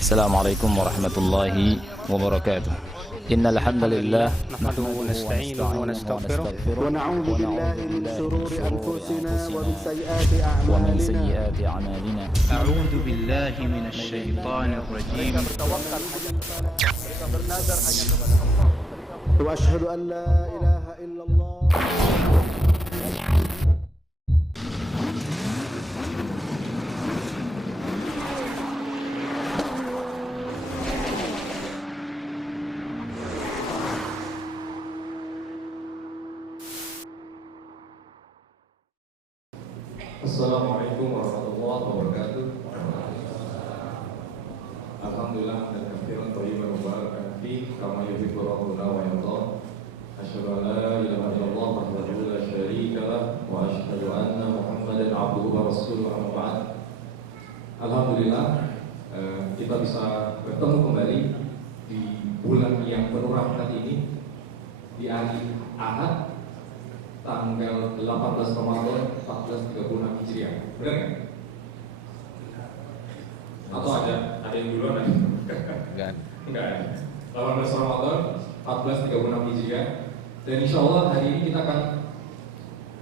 Assalamualaikum warahmatullahi wabarakatuh. Innal hamdalillah nahmaduhu wa nasta'inuhu wa nastaghfiruh wa na'udzu billahi min shururi anfusina wa min sayyiati a'malina. a'udzu billahi minasy syaithanir rajim Wa asyhadu an la ilaha illallah. Assalamualaikum warahmatullahi wabarakatuh. Alhamdulillah dan katsiran thayyiban mubarakan fi kama yuhibbu rabbuna wa yarda. Asyhadu an la ilaha illallah wahdahu la syarika lah wa asyhadu anna Muhammadan abduhu wa rasuluhu amma ba'd. Alhamdulillah kita bisa bertemu kembali di bulan yang penuh rahmat ini di hari Ahad tanggal 18 Ramadan 1436 Hijriah. Benar nggak? Atau ada yang duluan aja? Enggak ada. 18 Ramadan 1436 Hijriah. Dan insya Allah hari ini kita akan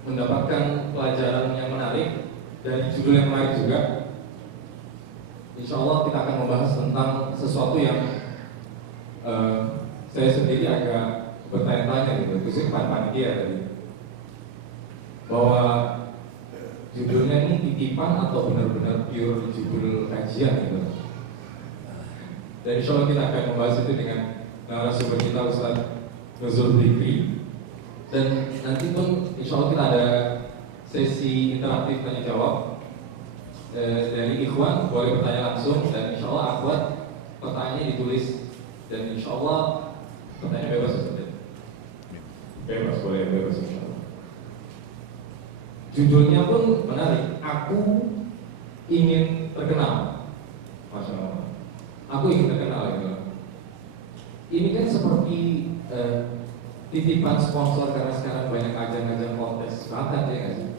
mendapatkan pelajaran yang menarik dari judul yang menarik juga. Insya Allah kita akan membahas tentang sesuatu yang saya sendiri agak bertanya-tanya gitu, khususnya kepada panitia tadi, bahwa judulnya ini titipan atau benar-benar pure judul kajian gitu. Dan insya Allah kita akan membahas itu dengan narasumber kita Ustaz Nuzul Fikri. Dan nanti pun insya Allah kita ada sesi interaktif tanya jawab dari ikhwan, boleh bertanya langsung, dan insya Allah akhwat pertanyaannya ditulis, dan insya Allah pertanyaan bebas Ustaz. Bebas, boleh bebas insya Allah. Judulnya pun menarik. Aku ingin terkenal. Masya Allah. Aku ingin terkenal gitu. Ini kan seperti titipan sponsor, karena sekarang banyak ajang-ajang kontes bakat, ya nggak sih?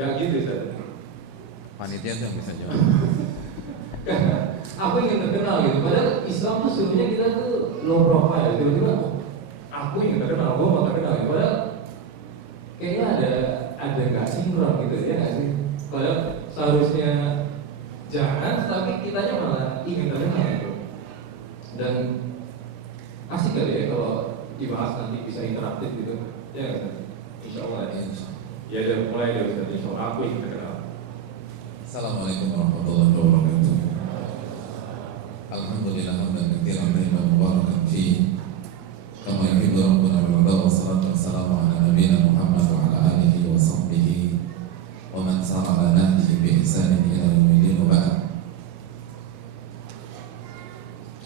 Gak gitu Ustaz. Panitia tuh yang bisa jawab. Aku ingin terkenal gitu. Padahal Islam tuh sebenarnya kita tuh low profile. Tiba-tiba aku ingin terkenal, gue mau terkenal gitu. Padahal kayaknya ada nggak sinkron gitu ya nggak sih? Kalau seharusnya jangan, tapi kitanya malah ingin terkenal gitu. Dan asik kali ya kalau dibahas nanti bisa interaktif gitu. Ya nggak sih? Insya Allah ya. Ya udah mulai dari Ustaz. Insya Allah aku ingin terkenal. Assalamualaikum warahmatullahi wabarakatuh. Alhamdulillah hamdan katsiran tayyiban mubarakan fi kama yuhibbu rabbuna wa yarda. Wassalatu wassalamu ala nabiyyina Muhammad wa ala alihi wa sahbihi wa man sara ala nahjihi bi ihsanin ila yaumil din wa ba'd.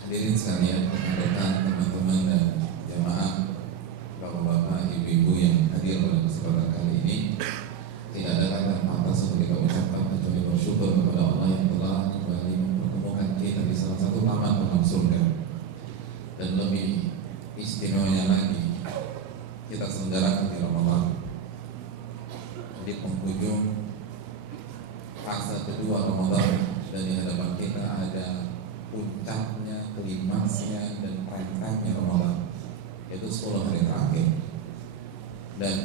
Hadirin sekalian, rekan teman-teman dan jamaah, bapak-bapak, ibu-ibu yang hadir pada kesempatan kali ini, tidak ada kata yang pantas untuk kita ucapkan kecuali bersyukur kepada Allah yang telah kembali mempertemukan kita di salah satu taman dalam surga. Dan lebih istimewanya lagi, kita selenggarakan di Ramadan, di penghujung fase kedua Ramadan, dan di hadapan kita ada puncaknya, klimaksnya, dan prime-nya Ramadan, yaitu 10 hari terakhir. Dan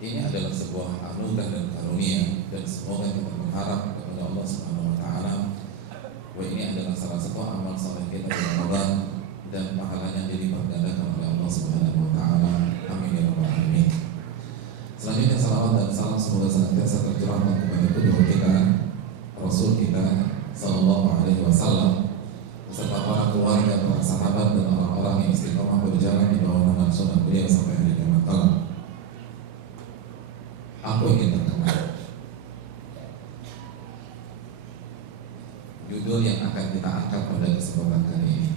ini adalah sebuah anugerah dan karunia, dan semoga kita berharap kepada Allah Subhanahu wa taala bahwa ini adalah salah satu amal saleh kita di Ramadan, dan pahalanya dilipat gandakan oleh Allah Subhanahu wa taala. Amin ya rabbal alamin. Selanjutnya salawat dan salam semoga senantiasa tercurahkan kepada kedua kita, Rasul kita sallallahu alaihi wasallam, beserta para keluarga, para sahabat, dan orang-orang yang istiqomah berjalan di bawah naungan sunnah beliau sampai hari kiamat kelak. Aku ingin terkenal. Judul yang akan kita angkat pada kesempatan kali ini.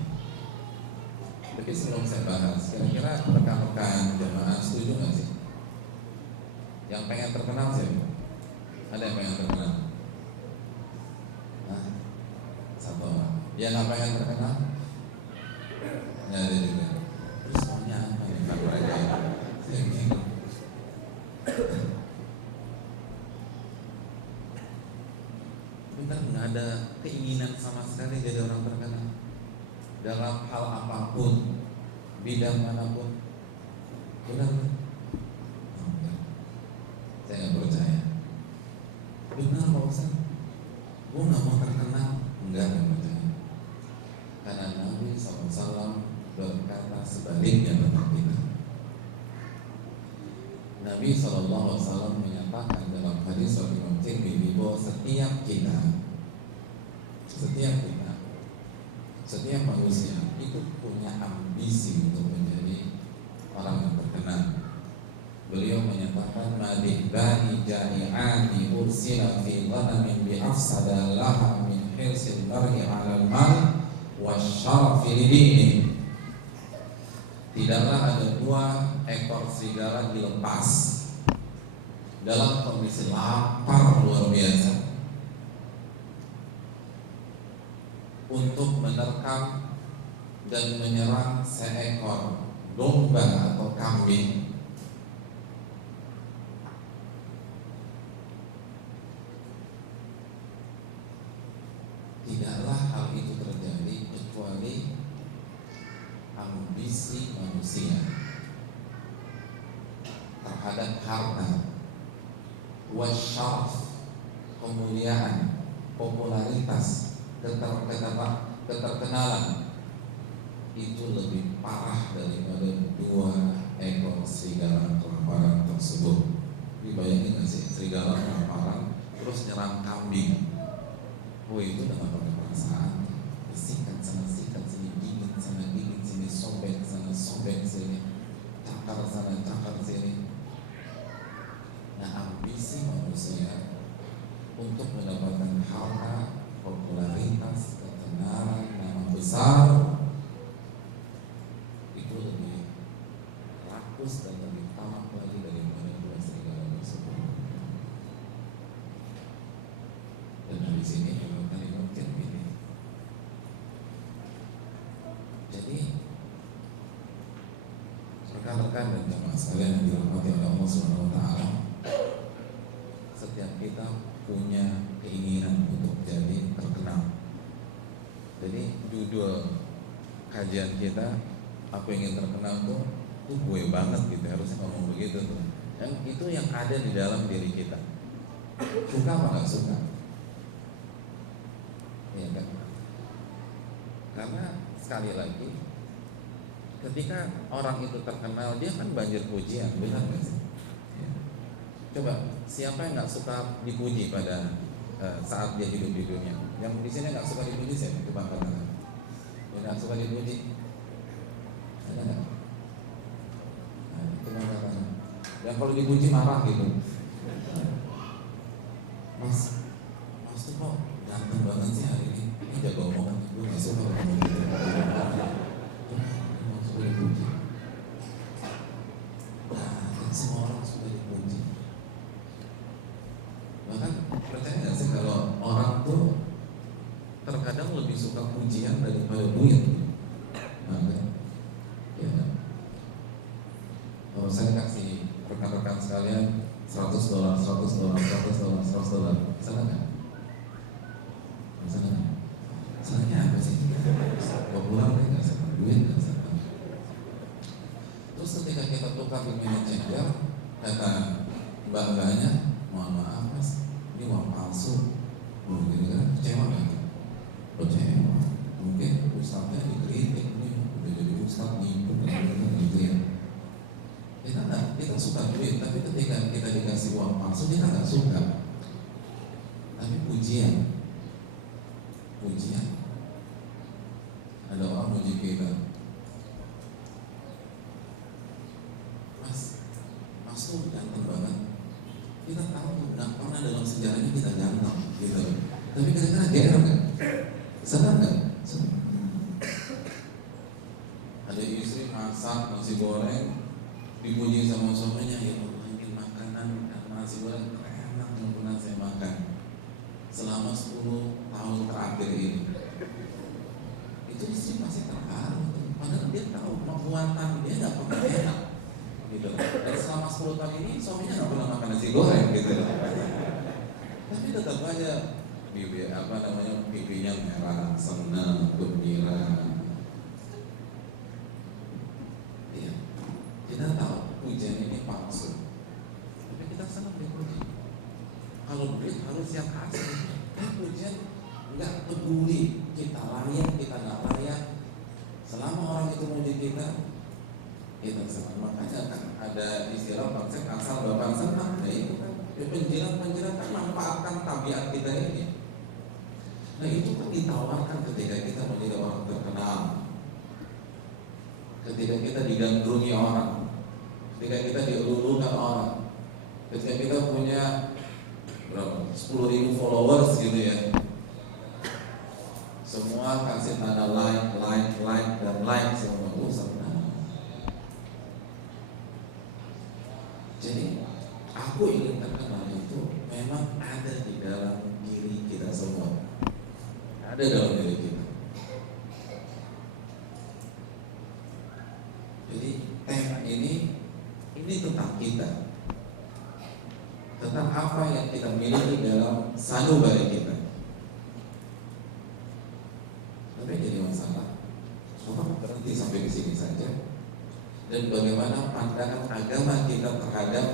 Tapi sebelum saya bahas, kira-kira rekan-rekan jamaah setuju nggak sih? Yang pengen terkenal siapa? Ada yang pengen terkenal? Nah, satu orang. Yang nggak pengen terkenal? Nggak ada juga. Terus maunya apa nih Pak Raja? Saya bingung. ada keinginan sama sekali jadi orang terkenal dalam hal apapun, bidang manapun. Benar? Saya nggak percaya. Benar Pak Ustaz? Gue nggak mau terkenal. Enggak percaya. Karena Nabi SAW berkata sebaliknya tentang kita. Nabi SAW menyatakan dalam hadis Imam Tirmidzi bahwa setiap manusia itu punya ambisi untuk menjadi orang yang terkenal. Beliau menyatakan madibani jani'ani ursila fi dhanamin bi afsada laha min hirsil darhi 'alal mal wasyarafi lidini. Tidaklah ada 2 ekor serigala dilepas dalam kondisi lapar luar biasa untuk menerkam dan menyerang seekor domba atau kambing. Tidaklah hal itu terjadi kecuali ambisi manusia terhadap harta, wasyaraf, kemuliaan, popularitas, keterkenalan itu lebih parah daripada 2 ekor serigala kelaparan tersebut. Dibayangin nggak sih serigala kelaparan terus nyerang kambing? Oh, itu udah nggak pakai perasaan. Sikat sana, sikat sini, gigit sana, gigit sini, sobek sana, sobek sini, cakar sana, cakar sini. Nah, ambisi manusia untuk mendapatkan harta, popularitas, ketenaran, nama besar itu lebih rakus dan lebih tamak lagi daripada 2 serigala tersebut. Dan di sini juga kalimat ini. Jadi rekan-rekan dan jamaah sekalian yang dirahmati oleh Allah Subhanahu wa taala, setiap kita punya keinginan untuk jadi terkenal. Jadi judul kajian kita, aku ingin terkenal tuh gue banget gitu, harusnya ngomong begitu tuh. Dan itu yang ada di dalam diri kita. Suka apa nggak suka? Ya kan? Karena sekali lagi, ketika orang itu terkenal, dia kan banjir pujian, benar nggak sih? Ya. Coba, siapa yang nggak suka dipuji pada saat dia hidup di dunia? Yang di sini nggak suka dipuji siapa? Coba katakan. Yang nggak suka dipuji, ada nggak? Nah, coba katakan. Yang kalau dipuji marah gitu. Mas tuh kok ganteng banget sih hari ini? Ini jago omongan, gue nggak suka ngomong gitu. Suka dipuji. Nah, semua orang suka dipuji. Bahkan percaya nggak sih kalau orang tuh terkadang lebih suka pujian daripada duit? Nah, kan? Ya. Kalau saya kasih rekan-rekan sekalian $100, sana nggak? Sana nggak? Sananya apa sih? Populer nggak sana? Duit nggak sana? Terus ketika kita tukar di manajer, kata mbak-mbaknya, mohon maaf mas, ini uang palsu. Gitu kan, kecewa nggak? Kecewa. Mungkin ustadznya dikritik nih, udah jadi ustadz nipu gitu ya. Kita suka duit, tapi ketika kita dikasih uang palsu kita nggak suka. Tapi pujian, ada orang muji kita, mas tuh ganteng banget. Kita tahu nggak pernah dalam sejarahnya kita ganteng, gitu. Tapi kadang-kadang GR nggak? Senang nggak? Ada istri masak nasi goreng, dipuji sama suaminya, ya Allah ini makanan nasi goreng enak yang pernah saya makan selama 10 tahun terakhir ini. Itu istri pasti terharu, padahal dia tahu kekuatan dia nggak pernah enak gitu. Dan selama 10 tahun ini suaminya nggak pernah makan nasi goreng gitu. Tapi tetap aja pipinya merah, senang, gembira. Ya, kita tahu pujian ini palsu, tapi kita senang dipuji. Kalau duit harus yang asli. Pujian nggak peduli kita layak, kita nggak layak. Selama orang itu muji kita senang. Makanya kan ada istilah konsep asal bapak senang. Nah itu kan penjilat kan manfaatkan tabiat kita ini. Nah itu kan ditawarkan ketika kita menjadi orang terkenal, ketika kita digandrungi orang, ketika kita dielulukan orang, ketika kita punya berapa 10.000 followers gitu ya, semua kasih tanda like dan like semua. Senang. Jadi aku ingin terkenal itu memang ada di dalam diri kita semua, ada dalam diri kita. Jadi tema ini tentang kita, tentang apa yang kita miliki dalam sanubari kita. Tapi jadi masalah, apa berhenti sampai di sini saja? Dan bagaimana pandangan agama kita terhadap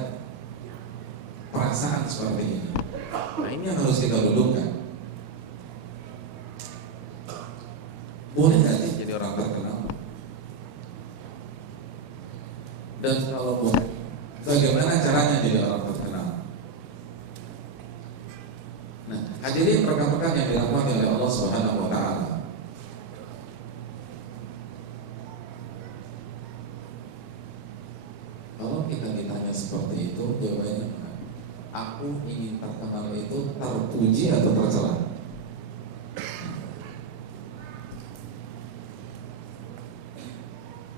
perasaan seperti ini? Nah ini yang harus kita dudukkan. Boleh nggak sih jadi orang terkenal? Dan kalau boleh, bagaimana caranya jadi orang terkenal? Nah, hadirin rekan-rekan yang dirahmati oleh Allah Subhanahu wa taala. Kalau kita ditanya seperti itu, jawabannya aku ingin terkenal itu terpuji atau tercela?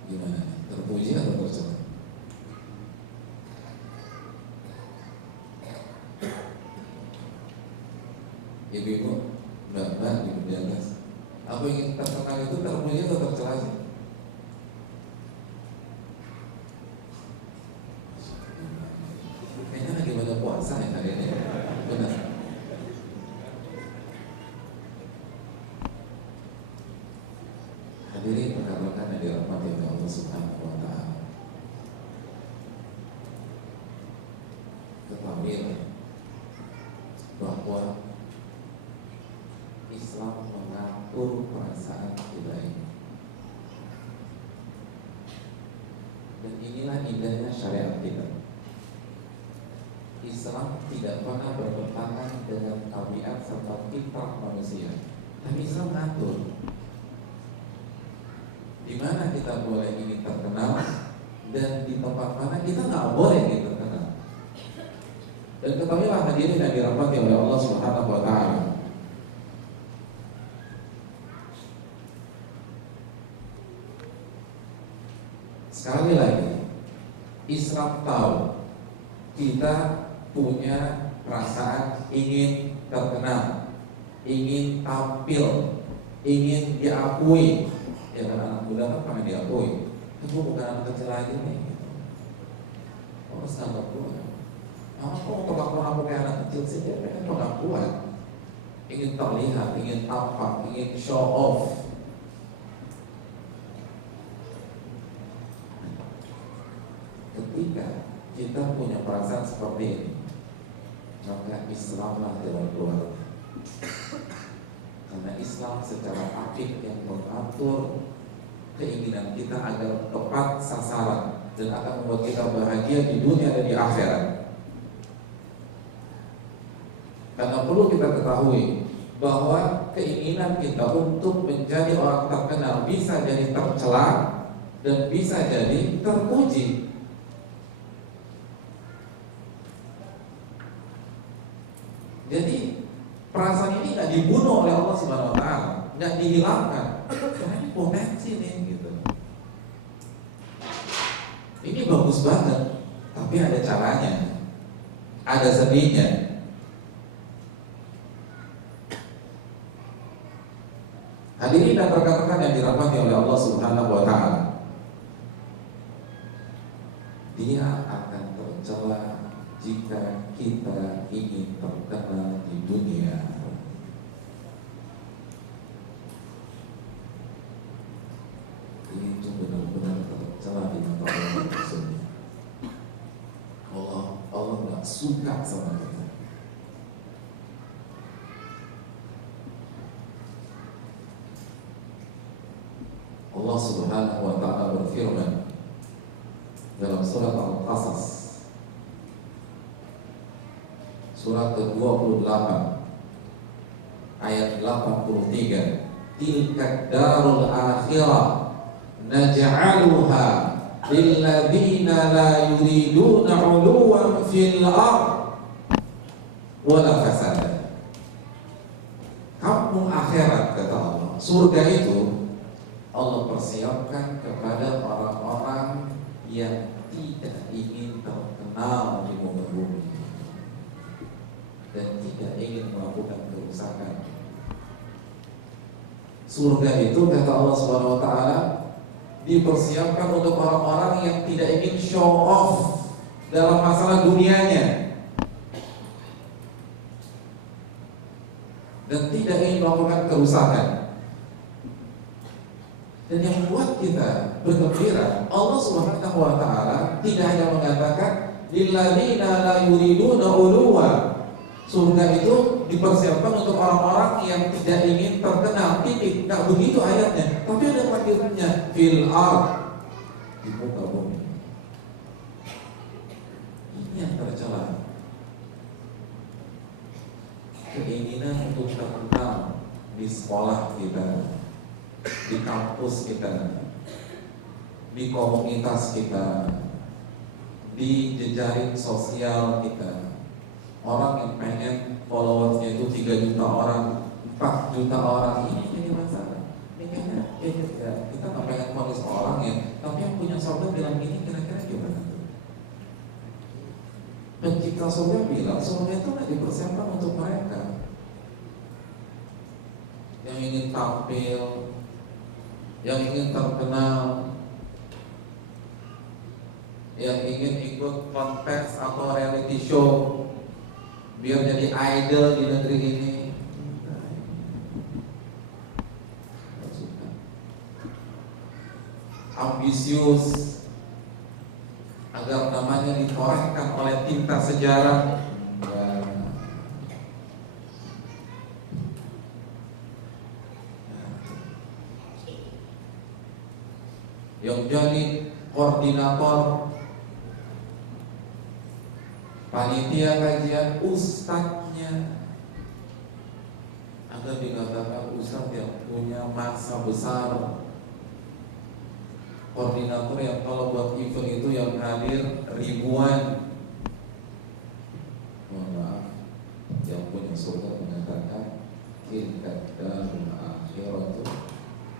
Gimana? Terpuji atau tercela? Ibu-ibu, mbak-mbak di atas, aku ingin terkenal itu terpuji atau tercela sih? Kayaknya lagi pada puasa ya hari ini. Benar. Hadirin rekan-rekan yang dirahmati oleh Allah Subhanahu wa taala. Ketahuilah bahwa Islam mengatur perasaan kita ini. Dan inilah indahnya syariat kita. Islam tidak pernah bertentangan dengan tabiat serta fitrah manusia. Tapi Islam mengatur di mana kita boleh ingin terkenal dan di tempat mana kita nggak boleh ingin terkenal. Dan ketahuilah hadirin yang dirahmati oleh Allah Subhanahu wa taala, sekali lagi Islam tahu kita punya perasaan ingin terkenal, ingin tampil, ingin diakui. Ya kan anak muda kan pengen diakui. Itu bukan anak kecil lagi nih. Oh sahabat gue, aku perlakuan aku kayak anak kecil sih, dia pengen pengakuan, ingin terlihat, ingin tampak, ingin show off. Ketika kita punya perasaan seperti ini, maka Islamlah jalan keluar. Karena Islam secara aktif yang mengatur keinginan kita agar tepat sasaran dan akan membuat kita bahagia di dunia dan di akhirat. Karena perlu kita ketahui bahwa keinginan kita untuk menjadi orang terkenal bisa jadi tercela dan bisa jadi terpuji. Jadi perasaan ini nggak dibunuh oleh Allah Subhanahu Wa Taala, nggak dihilangkan, karena ini potensi nih gitu. Ini bagus banget, tapi ada caranya, ada seninya. Hadirin dan rekan-rekan yang dirahmati oleh Allah Subhanahu Wa Taala, dia akan tercela jika kita ingin terkenal di dunia. suka sama kita. Allah Subhanahu wa ta'ala berfirman dalam surat Al-Qasas surat ke-28 ayat 83, tilka darul akhirah naj'aluha lilladzina la yuriduna 'uluwan fil ardh wala fasada. Kampung akhirat, kata Allah, surga itu Allah persiapkan kepada orang-orang yang tidak ingin terkenal di muka bumi dan tidak ingin melakukan kerusakan. Surga itu, kata Allah Subhanahu wa ta'ala, dipersiapkan untuk orang-orang yang tidak ingin show off dalam masalah dunianya dan tidak ingin melakukan kerusakan. Dan yang membuat kita bergembira, Allah Subhanahu wa ta'ala tidak hanya mengatakan lilladzina la yuriduna 'uluwa. Surga itu dipersiapkan untuk orang-orang yang tidak ingin terkenal. Titik, enggak begitu ayatnya. Tapi ada lanjutannya, fil ardh, di muka bumi. Ini yang tercela. Keinginan untuk terkenal di sekolah kita, di kampus kita, di komunitas kita, di jejaring sosial kita. Orang yang pengen followersnya itu 3 juta orang, 4 juta orang, ini jadi masalah. Ini kayaknya kita nggak pengen follow orang ya, tapi yang punya surga bilang ini kira-kira gimana? Pencipta surga bilang surga itu nggak dipersiapkan untuk mereka yang ingin tampil, yang ingin terkenal, yang ingin ikut kontes atau reality show biar jadi idol di negeri ini. Ambisius agar namanya ditorehkan oleh tinta sejarah. Yang jadi koordinator panitia kajian, ustadznya, agar dikatakan ustadz yang punya masa besar, koordinator yang kalau buat event itu yang hadir ribuan. Mohon maaf, yang punya surga mengatakan tilka darul akhiratu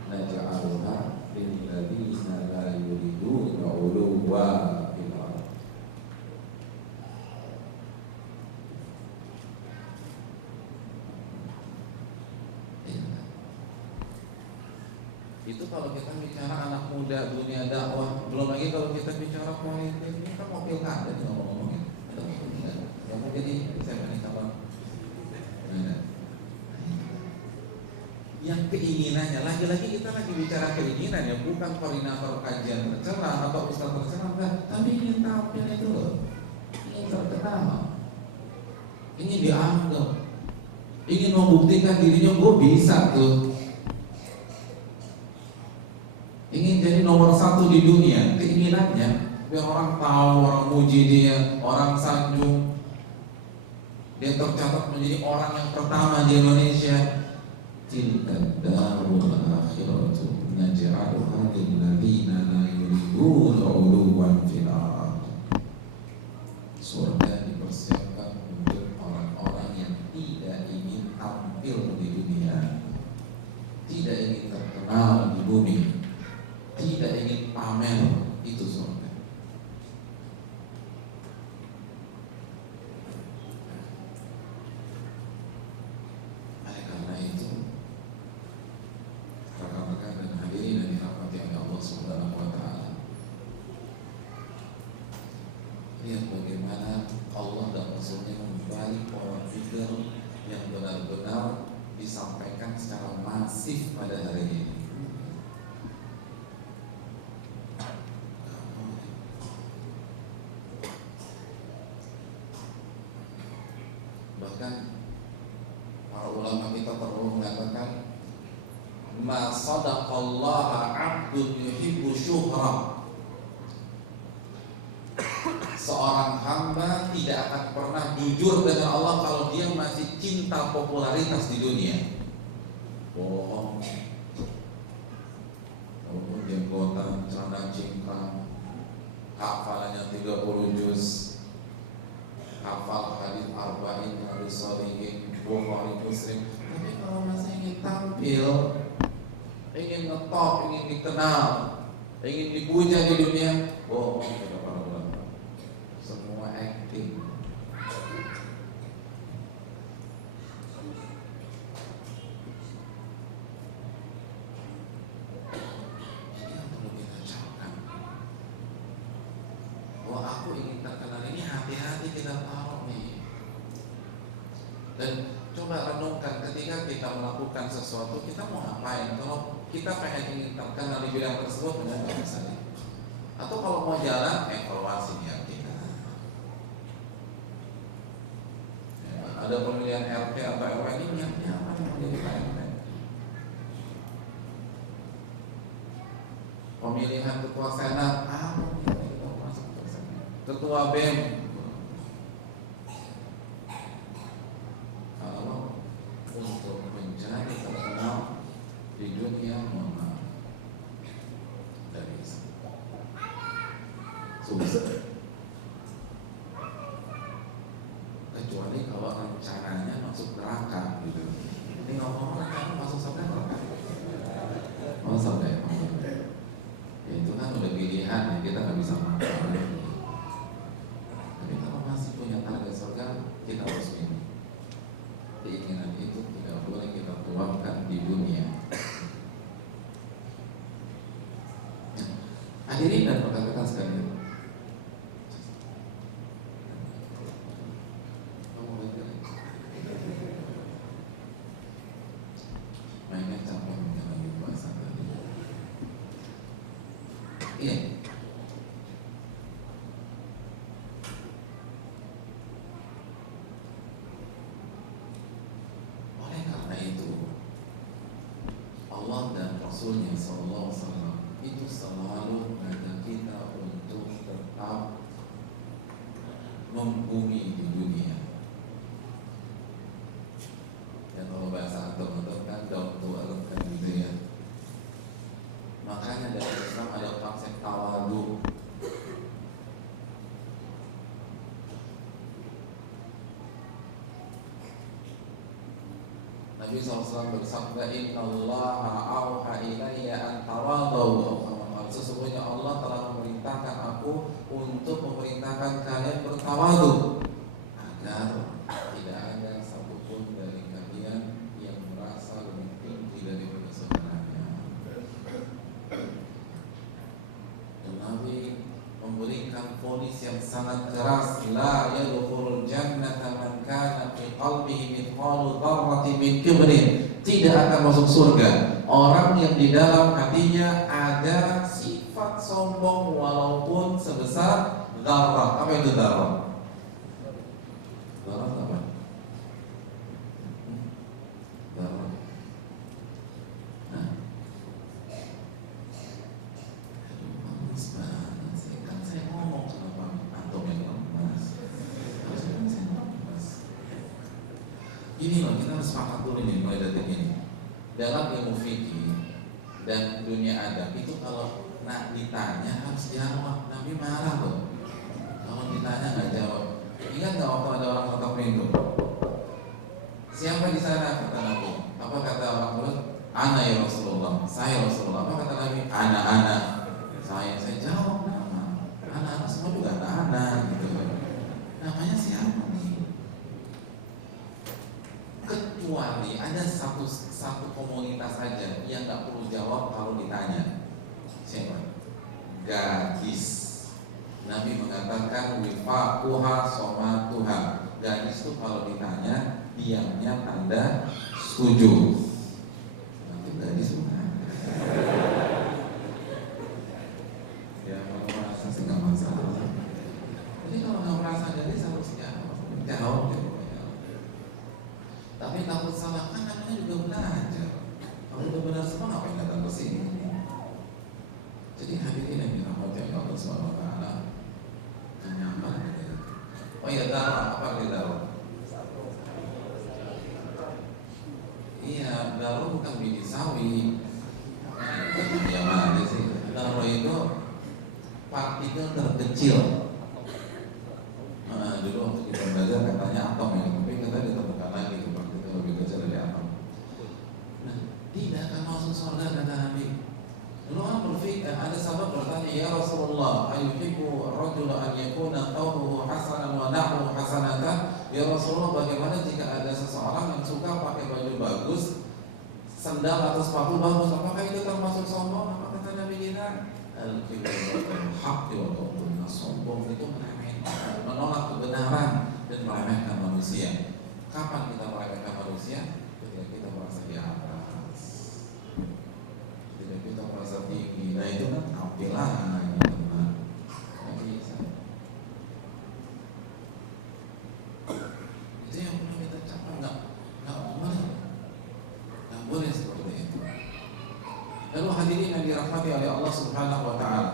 naj'aluha lilladzina la yuriduna 'uluwan fil ardh. Itu kalau kita bicara anak muda dunia dakwah, belum lagi kalau kita bicara politik. Ini kan mau pilkada nih ngomong-ngomongin. Yang mau jadi saya ini calon. Yang keinginannya, lagi-lagi kita lagi bicara keinginan ya, bukan koordinator kajian tercela atau ustaz tercela, enggak, tapi ingin tampil itu loh, ingin terkenal, ingin dianggap, ingin membuktikan dirinya, gue bisa tuh. Ingin jadi nomor 1 di dunia, keinginannya biar orang tahu, orang muji dia, orang sanjung, dia tercatat menjadi orang yang pertama di Indonesia. Tilka darul akhiratu naj'aluha lilladzina la yuriduna 'uluwan fil ardh. Surga dipersiapkan untuk orang-orang yang tidak ingin tampil di dunia, tidak ingin terkenal di bumi, tidak ingin pamer. Itu surga. Oleh karena itu, rekan-rekan dan hadirin yang dirahmati oleh Allah Subhanahu wa ta'ala, lihat bagaimana Allah dan Rasulnya membalik orang figur yang benar-benar disampaikan secara masif pada hari ini. Bahkan para ulama kita perlu mengatakan, ma sadaqallaha 'abdun yuhibbu syuhra. Seorang hamba tidak akan pernah jujur dengan Allah kalau dia masih cinta popularitas di dunia. Bohong. Walaupun jenggotan, celana cingkrang, hafalannya 30 juz, hafal hadis arba'in, hadis sholihin, Bukhari, Muslim. Tapi kalau masih ingin tampil, ingin ngetop, ingin dikenal, ingin dipuja di dunia, bohong kata para ulama. Semua acting. Ini yang perlu kita ucapkan. Bahwa aku ingin terkenal ini hati-hati kita taruh nih. Dan coba renungkan ketika kita melakukan sesuatu, kita mau ngapain? Kalau kita ingin terkenal di bidang tersebut, nggak bisa. Atau kalau mau jalan, evaluasi niat kita. Ya, ada pemilihan RT atau RW ini niatnya apa? Menjadi RT. Pemilihan ketua senat, apa niatnya kita masuk ke senat? Ketua BEM. Untuk menjadi terkenal di dunia, mohon maaf, dari susah. Kecuali kalau rencananya masuk neraka gitu. Ini ngomong rencana masuk surga neraka. Oh surga ya. Ya itu kan udah pilihan ya, kita nggak bisa makan. Tapi kalau masih punya target surga, kita harus pilih. Keinginan itu tidak boleh kita tuangkan di dunia. Hadirin dan rekan-rekan sekalian, mainnya capek menjalani puasa tadi. Iya. Allah dan Rasulnya Sallallahu Alaihi Wasallam itu selalu mengajak kita untuk tetap membumi di dunia. Dan kalau bahasa antum kan down to earth kan gitu ya. Makanya dalam Islam ada konsep tawadu. Nabi SAW bersabda, Innallaha auha ilayya an tawadau. Sesungguhnya Allah telah memerintahkan aku untuk memerintahkan kalian bertawadu, agar tidak ada satupun dari kalian yang merasa lebih tinggi daripada saudaranya. Dan Nabi memberikan vonis yang sangat keras, la yadkhulul jannata man kana fi qalbihi mithqalu dzarratin min kibrin. Tidak akan masuk surga orang yang di dalam hatinya ada sifat sombong walaupun sebesar dzarrah. Apa itu dzarrah? Dzarrah apa? Dzarrah. Saya ngomong kenapa antum yang lemas? Ini loh, kita harus sepakat dulu nih mulai detik ini. Dalam ilmu fikih dan dunia adab itu kalau nak ditanya harus jawab. Nabi marah loh kalau ditanya nggak jawab. Ingat nggak waktu ada orang ketok pintu? Siapa di sana? Kata Nabi. Apa kata orang tua? Ana ya Rasulullah. Saya Rasulullah. Apa kata Nabi? Ana. Saya jawab nama. Anak-anak semua juga anak-anak gitu. Namanya siapa nih? Kecuali ada satu komunitas saja yang nggak perlu jawab kalau ditanya. Siapa? Gadis. Nabi mengatakan wifaquha somatuha. Gadis itu kalau ditanya diamnya tanda setuju. Nanti gadis bukan. Ya kalau merasa sih nggak masalah. Jadi kalau nggak merasa gadis harus jawab. darah bukan biji sawi. Ya mana sih? Darah itu partikel terkecil. Dulu waktu kita belajar katanya atom ya, tapi kita ditemukan lagi itu partikel lebih kecil dari atom. Nah, tidak akan masuk surga kata Nabi. Lalu orang berpikir, ada sahabat bertanya, ya Rasulullah, ayuhibbu rajul an yakuna thawbuhu hasanan wa na'luhu hasanatan? Ya Rasulullah, bagaimana jika ada seseorang yang suka pakai baju bagus, sendal atau sepatu bagus, apakah itu termasuk sombong? Apa kata Nabi kita? Al-kibru haqqi wa ta'budna. Sombong itu meremehkan, menolak kebenaran dan meremehkan manusia. Kapan kita meremehkan manusia? Ketika kita merasa di atas, ketika kita merasa tinggi. Nah itu kan tampilan, teman. Itu yang perlu kita capai. Nggak boleh seperti itu. Lalu hadirin yang dirahmati oleh Allah Subhanahu wa Ta'ala,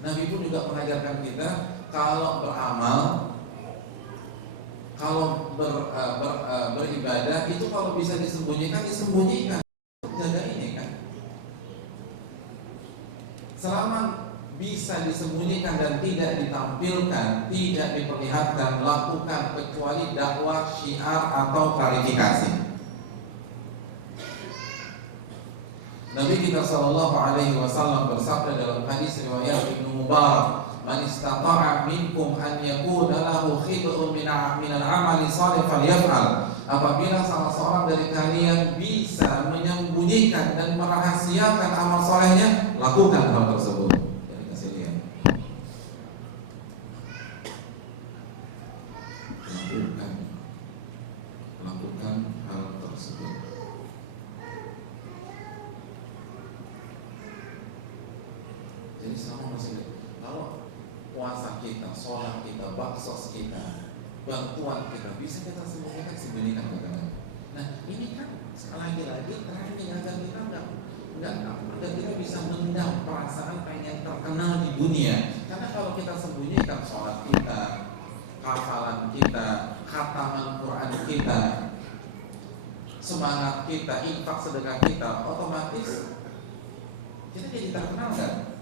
Nabi pun juga mengajarkan kita kalau beramal, kalau beribadah itu kalau bisa disembunyikan, disembunyikan. Jaga ini kan. Selama bisa disembunyikan dan tidak ditampilkan, tidak diperlihatkan, lakukan kecuali dakwah, syiar atau klarifikasi. Nabi kita sallallahu alaihi wasallam bersabda dalam hadis riwayat Ibnu Mubarak, "Man istata'a minkum an yakuna lahu khid'un min al-amali shalih falyaf'al." Apabila salah seorang dari kalian bisa menyembunyikan dan merahasiakan amal solehnya, lakukan hal tersebut. Jadi kasih lihat. Lakukan hal tersebut. Jadi sama masih, kalau puasa kita, sholat kita, baksos kita, bantuan kita bisa kita sembunyikan kadang-kadang. Nah ini kan lagi-lagi training agar kita agar kita bisa mendam perasaan pengen terkenal di dunia. Karena kalau kita sembunyikan sholat kita, hafalan kita, khataman Quran kita, semangat kita, infak sedekah kita, otomatis kita jadi terkenal kan?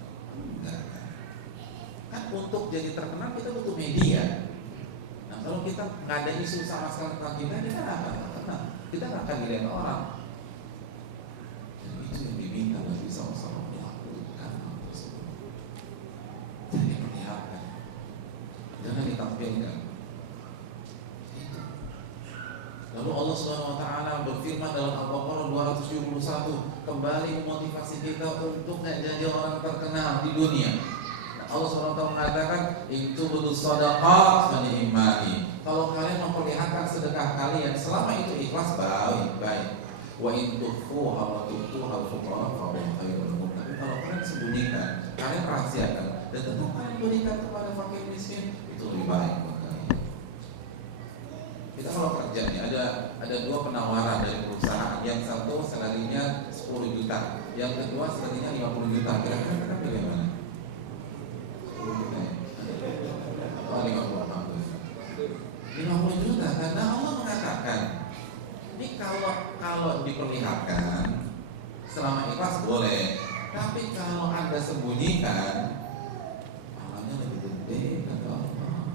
Kan untuk jadi terkenal kita butuh media. Nah kalau kita nggak ada isu sama sekali tentang kita nggak akan terkenal, kita nggak akan dilihat orang. Dan itu yang diminta Nabi SAW melakukan tersebut. Jadi perlihatkan, jangan ditampilkan. Itu. Lalu Allah SWT berfirman dalam Al-Baqarah 271, kembali memotivasi kita untuk nggak jadi orang terkenal di dunia. Allah SWT mengatakan, itu butuh sedekah menimani. Kalau kalian memperlihatkan sedekah kalian, selama itu ikhlas, baik. Wa in tukhfuha wa tu'tuha al-fuqara fa huwa khairun lakum. Tapi kalau kalian sembunyikan, kalian rahasiakan, dan tetap kalian berikan kepada fakir miskin, itu lebih baik buat kalian. Kita kalau kerja nih, ada dua penawaran dari perusahaan. Yang satu salarinya 10 juta, yang kedua salarinya 50 juta. Kira-kira kita pilih mana? 50 juta karena Allah mengatakan ini kalau diperlihatkan selama ikhlas boleh, tapi kalau Anda sembunyikan pahalanya lebih gede kata Allah.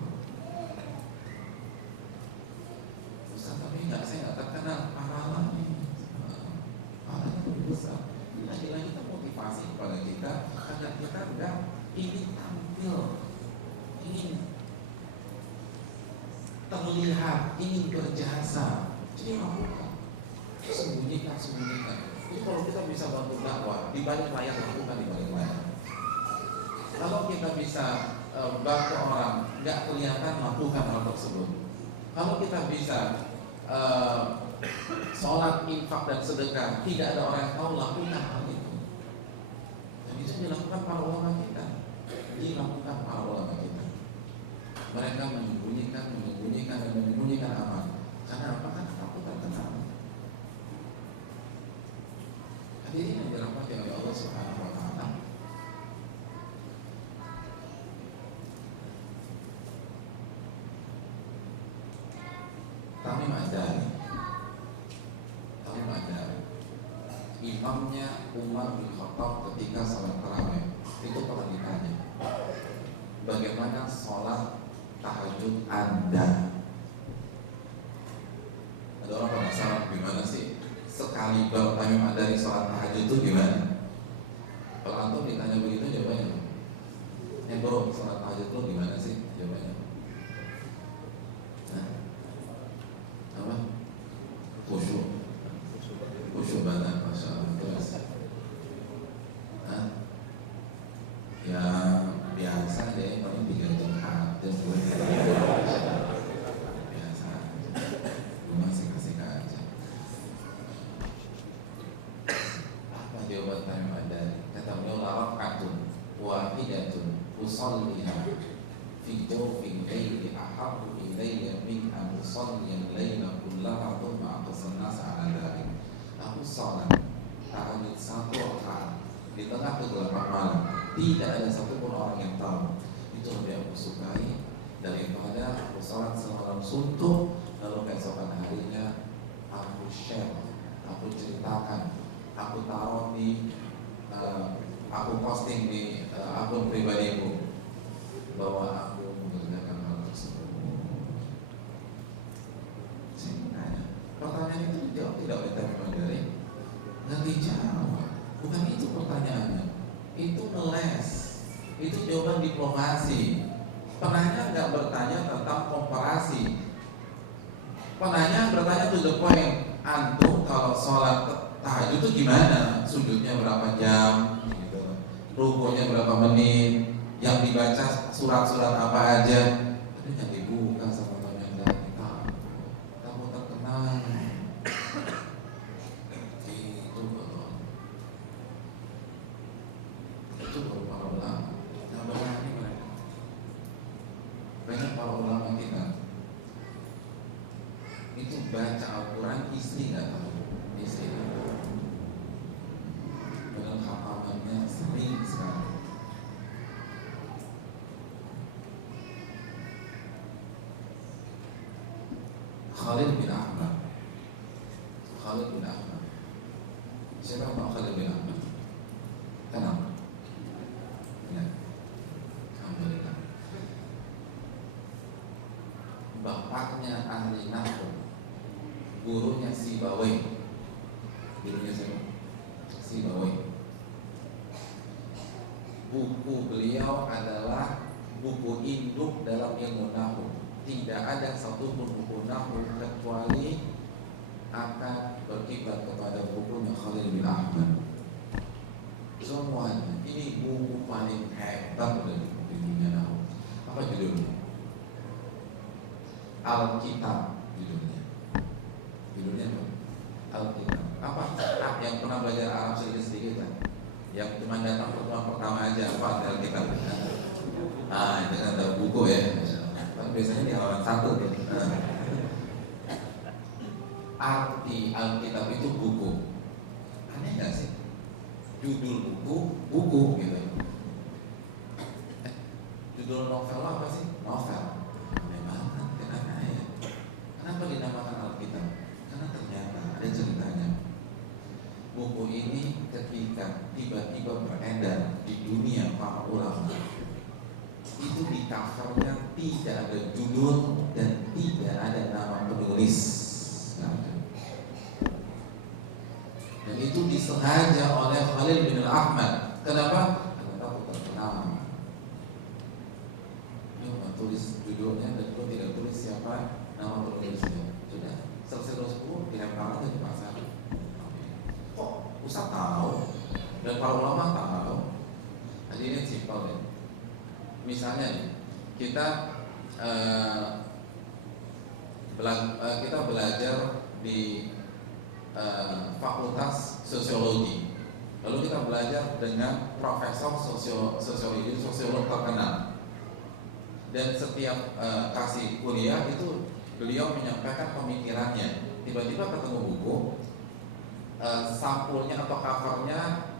Ustaz, tapi saya nggak terkenal, pahalanya lebih besar. Lagi-lagi kita motivasi kepada kita agar kita enggak ingin tampil, ingin terlihat, ingin berjasa. Jadi lakukan, sembunyikan. Jadi kalau kita bisa bantu dakwah di balik layar, lakukan di balik layar. Kalau kita bisa bantu orang nggak kelihatan, lakukan hal tersebut. Kalau kita bisa sholat, infak dan sedekah, tidak ada orang yang tahu, lakukan hal itu. Dan itu dilakukan para ulama kita. Mereka menyembunyikan amal. Karena apa? Karena takut terkenal. Hadirin yang dirahmati oleh Allah Subhanahu wa Ta'ala, Tamim Ad-Dari imamnya Umar bin Khattab ketika sholat tarawih itu pernah ditanya, bagaimana sholat tahajud Anda? Ada orang penasaran gimana sih sekali bertanya dari sholat tahajud itu gimana? Kalau antum ditanya begitu jawabannya, bro, sholat tahajud lo gimana sih? Jawabannya apa? Khusyuk banget, masya Allah. Terus ya biasa deh, paling 3 jam hadis biasa aja, masih kasih aja. Apa jawaban tanya ada? Kata beliau, larakatun wahidatun usalliha fi jawfil layli ahabbu ilayya min an usalliya al-layla kullaha thumma aqsam nas ala dhalik. Aku salat tahajud 1 rakaat di tengah kegelapan malam, tidak ada satupun orang yang tahu, itu lebih aku sukai daripada aku salat semalam suntuk lalu keesokan harinya aku share, aku ceritakan, aku taruh di aku posting di akun pribadiku bahwa aku mengerjakan hal tersebut. Pertanyaan itu dijawab tidak oleh Taimim Al-Dari, nggak dijawab. Bukan itu pertanyaannya, itu ngeles, itu jawaban diplomasi. Penanya nggak bertanya tentang komparasi. Penanya bertanya to the point. Antum kalau sholat tahajud itu gimana? Sujudnya berapa jam? Rukunya berapa menit, yang dibaca surat-surat apa aja. Ada yang dibuka sama Taimim Al-Dari, kamu terkenal itu baru para ulama. Nah, berani mereka. Banyak para ulama kita itu baca Al-Quran, istri nggak tahu, istri dengan hafalannya sering sekali. Khalid bin Ahmad. Siapa tahu Khalid bin Ahmad? Kenal? Ya. Alhamdulillah. Bapaknya ahli nahwu, gurunya Sibawayh. Gurunya siapa? Sibawayh. Buku beliau adalah buku induk dalam ilmu nahwu. Tidak ada satupun buku nahwu kecuali akan berkiblat kepada bukunya Khalid bin Ahmad. Semuanya ini buku paling hebat di dunia nahwu. Apa judulnya? Alkitab judulnya. Judulnya apa? Alkitab. Apa? Yang pernah belajar Arab sedikit-sedikit kan? Yang cuma datang pertemuan pertama aja apa Alkitab? Itu kan ada buku ya. Biasanya di halaman 1 ya. Arti Alkitab itu buku. Aneh gak sih? Judul buku gitu. Judul novel apa sih? Novel. Aneh banget, kenapa ya? Kenapa dinamakan Alkitab? Karena ternyata ada ceritanya. Buku ini ketika tiba-tiba beredar di dunia para ulama, itu di covernya tidak ada judul dan tidak ada nama penulis. Dan itu disengaja oleh Khalid bin Ahmad. Kenapa? Karena takut terkenal. Dia tulis judulnya dan dia tidak tulis siapa nama penulisnya. Sudah selesai terus dilempar aja di pasar. Kok Ustaz tahu dan para ulama tahu? Jadi ini simpel ya. Misalnya nih, kita belajar di fakultas sosiologi, lalu kita belajar dengan profesor sosiologi, sosiolog terkenal, dan setiap kasih kuliah itu beliau menyampaikan pemikirannya. Tiba-tiba ketemu buku, sampulnya atau covernya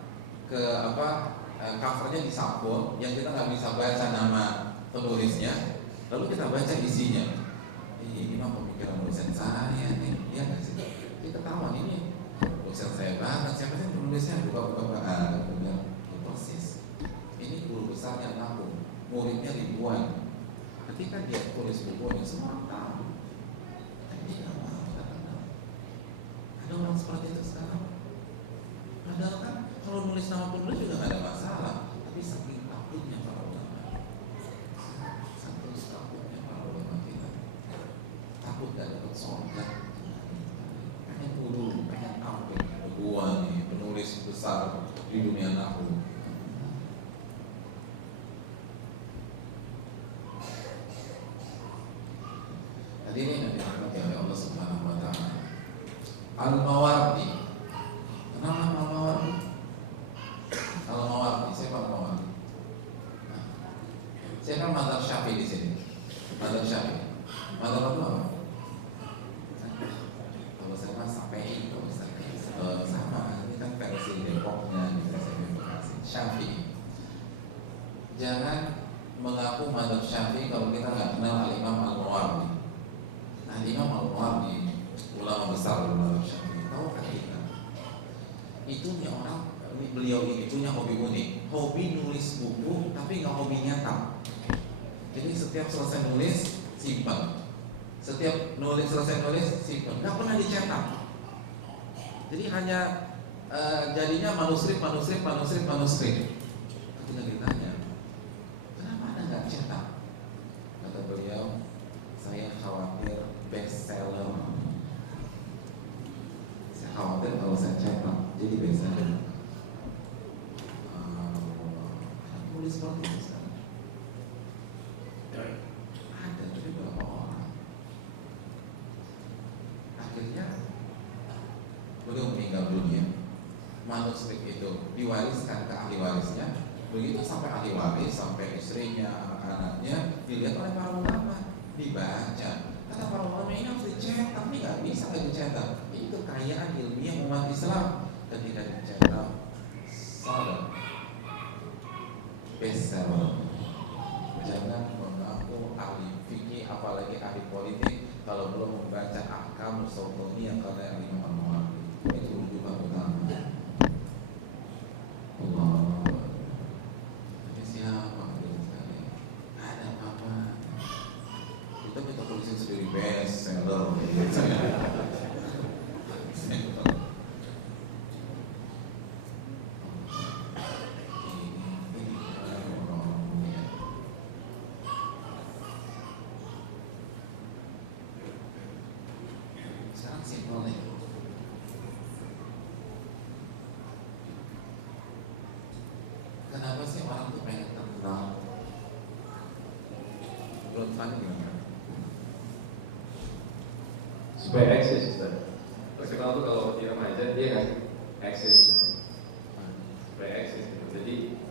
covernya disampul, yang kita nggak bisa baca nama penulisnya, lalu kita baca isinya. Ini mah pemikiran dosen saya nih, iya nggak sih? Kita ketahuan ini Misal saya banget, siapa sih penulisnya? Buka-buka kemudian persis. Ini guru besarnya Nahu, muridnya ribuan. Ketika dia tulis bukunya, semua orang tahu. Tapi dia nggak mau kita kenal. Ada orang seperti itu sekarang. Padahal kan kalau nulis nama penulis juga nggak ada masalah. Tapi saking takutnya para ulama, saking takutnya para ulama kita, takut gak dapat sorga. Pengen guru, pengen tampil. Gua nih penulis besar di dunia Nahu. Hadirin yang dirahmati oleh Allah Subhanahu wa taala. Al-Mawardi. Kenapa Al-Mawardi? Al-Mawardi, siapa Al-Mawardi? Siapa mazhab Syafi'i di sini? Mazhab Syafi'i. Mazhab apa? Kalau saya mah sampai itu sama. Ini kan versi Depoknya, ini versi Syafi'i. Jangan mengaku mazhab Syafi'i kalau kita nggak kenal Al-Imam Al-Mawardi. Imam Al-Mawardi, ulama besar ulama Syafi'i, tahu kan kita? Itu nih orang, beliau ini punya hobi unik, hobi nulis buku tapi nggak hobi nyetak. Jadi setiap selesai nulis simpan, setiap selesai nulis simpan, nggak pernah dicetak. Jadi hanya jadinya manuskrip. Ketika ditanya, kenapa Anda nggak cetak? Kata beliau, saya khawatir bestseller. Saya khawatir kalau saya cetak jadi bestseller. Tulis seperti itu sekarang. Ada tapi berapa orang. Akhirnya beliau meninggal dunia. Manuskrip itu diwariskan ke ahli warisnya. Begitu sampai ahli waris, sampai istrinya, anak-anaknya, dilihat oleh para ulama, dibaca. Kata para ulama ini harus dicetak, tapi nggak bisa dicetak. Itu kekayaan ilmiah umat Islam. Ketika dicetak, salah bestseller. Jangan mengaku ahli fikih, apalagi ahli politik, kalau belum membaca Ahkam Sultaniyah karya Imam Al-Mawardi. Itu rujukan utama. Allah. Tapi siapa sekali? Ada apa? Kita tulisin sendiri bestseller. Sekarang simpel nih. Kenapa sih orang tuh pengen terkenal? Menurut Fani gimana? Supaya eksis, Ustaz. Terkenal tuh kalau di remaja dia ngasih eksis, supaya eksis gitu. Jadi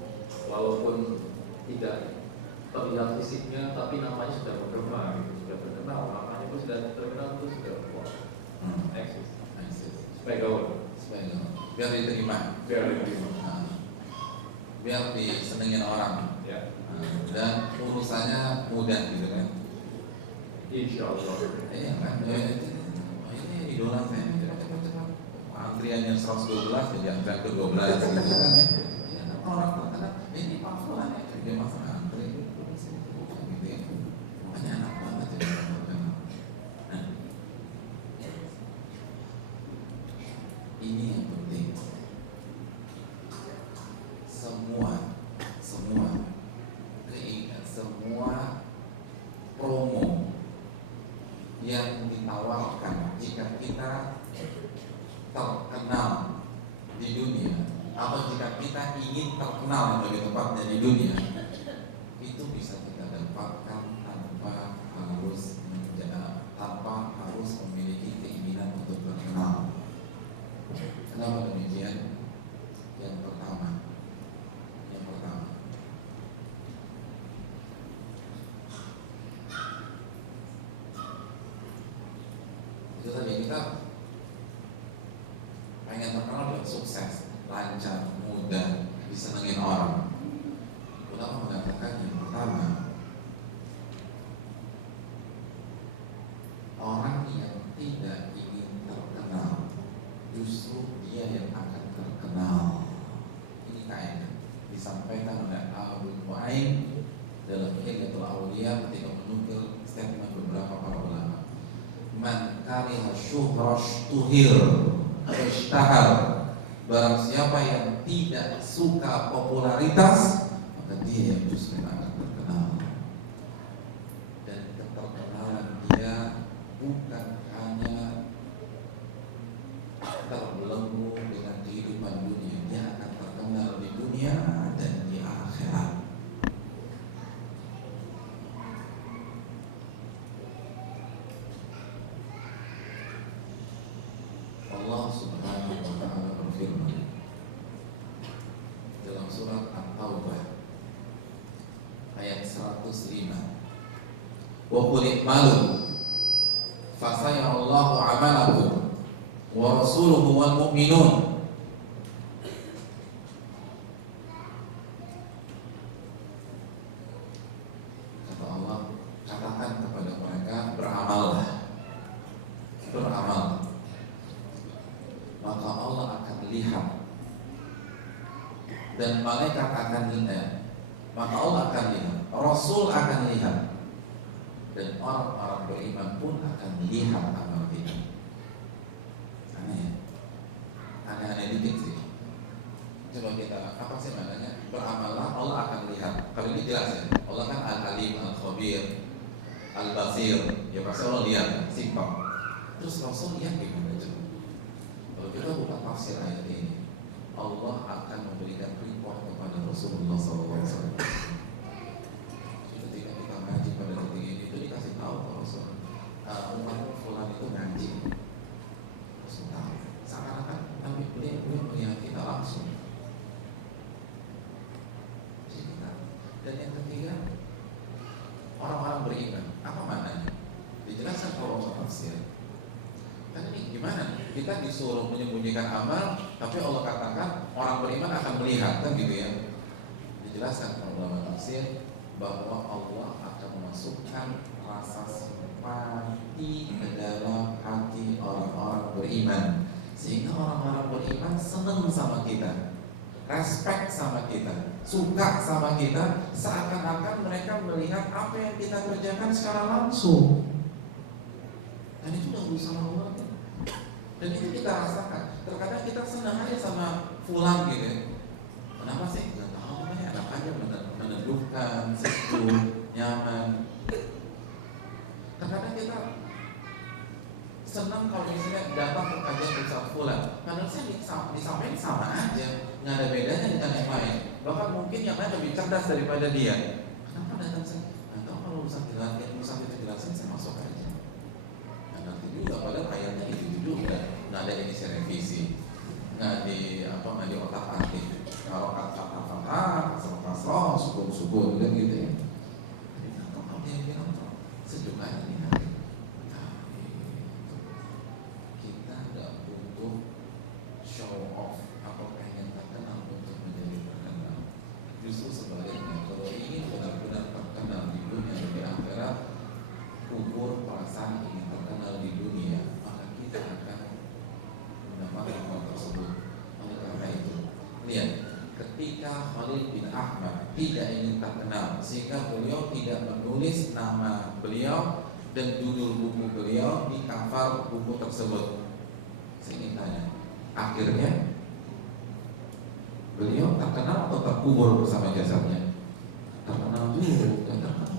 walaupun tidak terlihat fisiknya, tapi namanya sudah bergema gitu, sudah terkenal, namanya itu sudah terkenal, itu sudah wah, eksis, supaya gaul, Biar diterima, biar disenengin orang, ya. Dan urusannya mudah gitu kan. Insya Allah. Iya kan, ini idola saya, cepat. Antriannya 112 jadi antrian ke 12 gitu kan ya. Orang terkenal, ini Pak Fulan ya, dia masa antri gitu ya. Makanya enak banget jadi orang terkenal. Nah, ini yang penting. Semua promo yang ditawarkan jika kita terkenal di dunia atau jika kita ingin terkenal yang lebih tepatnya di dunia, itu bisa kita dapatkan tanpa harus memiliki keinginan untuk terkenal. Kenapa demikian? Yang pertama, itu tadi kita pengen terkenal dan sukses, lancar, mudah, disenengin orang. Ulama mengatakan yang pertama, orang yang tidak ingin terkenal justru dia Man kariha syuhrash tuhir ishtahar. Barang siapa yang tidak suka popularitas, maka dia yang justru akan terkenal. Dan keterkenalan dia bukan hanya terbelenggu dengan kehidupan dunia, dia akan terkenal di dunia dan di akhirat. Allah Subhanahu wa ta'ala berfirman dalam surat At-Taubah ayat 105, wa qul i'malu fasayarallahu 'amalakum wa rasuluhu wal mu'minun. Kata Allah, katakan kepada mereka, beramallah, beramal, maka Allah akan lihat dan malaikat akan lihat, maka Allah akan lihat, Rasul akan lihat, dan orang-orang beriman pun akan lihat amal kita. Aneh ya? Aneh-aneh dikit sih. Coba kita, apa sih maknanya? Beramallah, Allah akan lihat. Kalau ini jelas ya, Allah kan Al-Alim, Al-Khabir, Al-Basir. Ya pasti Allah lihat, simpel. Terus Rasul lihat gimana coba? Kalau kita buka tafsir ayat ini, Allah akan memberikan report kepada Rasulullah SAW. Ketika kita ngaji pada detik ini, itu dikasih tahu ke Rasul, umat fulan itu ngaji. Rasul tahu. Seakan-akan Nabi beliau melihat kita langsung. Dan yang ketiga, orang-orang beriman. Apa maknanya? Dijelaskan kalau tafsir. Kan ini gimana? Kita disuruh menyembunyikan amal, tapi Allah katakan orang beriman akan melihat, kan gitu ya? Dijelaskan oleh ulama tafsir bahwa Allah akan memasukkan rasa simpati ke dalam hati orang-orang beriman, sehingga orang-orang beriman senang sama kita, respect sama kita, suka sama kita, seakan-akan mereka melihat apa yang kita kerjakan secara langsung. Dan itu udah berusaha Allah. Dan itu kita rasakan. Terkadang kita senang aja sama fulan gitu ya. Kenapa sih? Gak tahu, enak aja meneduhkan, sejuk, nyaman. Terkadang kita senang kalau misalnya datang ke kajian bersama fulan. Padahal saya disampaikan sama aja, nggak ada bedanya dengan yang lain. Bahkan mungkin yang lain lebih cerdas daripada dia. Kenapa datang saya? Nggak tahu, kalau urusan jelasin saya masuk aja. Nanti juga padahal ayatnya itu juga nggak ada edisi revisi, nggak di otak atik. Kalau kata kasroh, sukun dan gitu ya. Kalau dia bilang sejuk aja nih hari. Kita nggak butuh show off atau pengen terkenal untuk menjadi terkenal. Justru sebaliknya, kalau ingin benar-benar terkenal di dunia dan di akhirat, kubur perasaan ingin terkenal di dunia, maka kita akan mendapatkan hal tersebut. Oleh karena itu, lihat, ketika Khalil bin Ahmad tidak ingin terkenal, sehingga beliau tidak menulis nama beliau dan judul buku beliau di cover buku tersebut. Saya ingin tanya, akhirnya beliau terkenal atau terkubur bersama jasadnya? Terkenal dulu dan terkenal.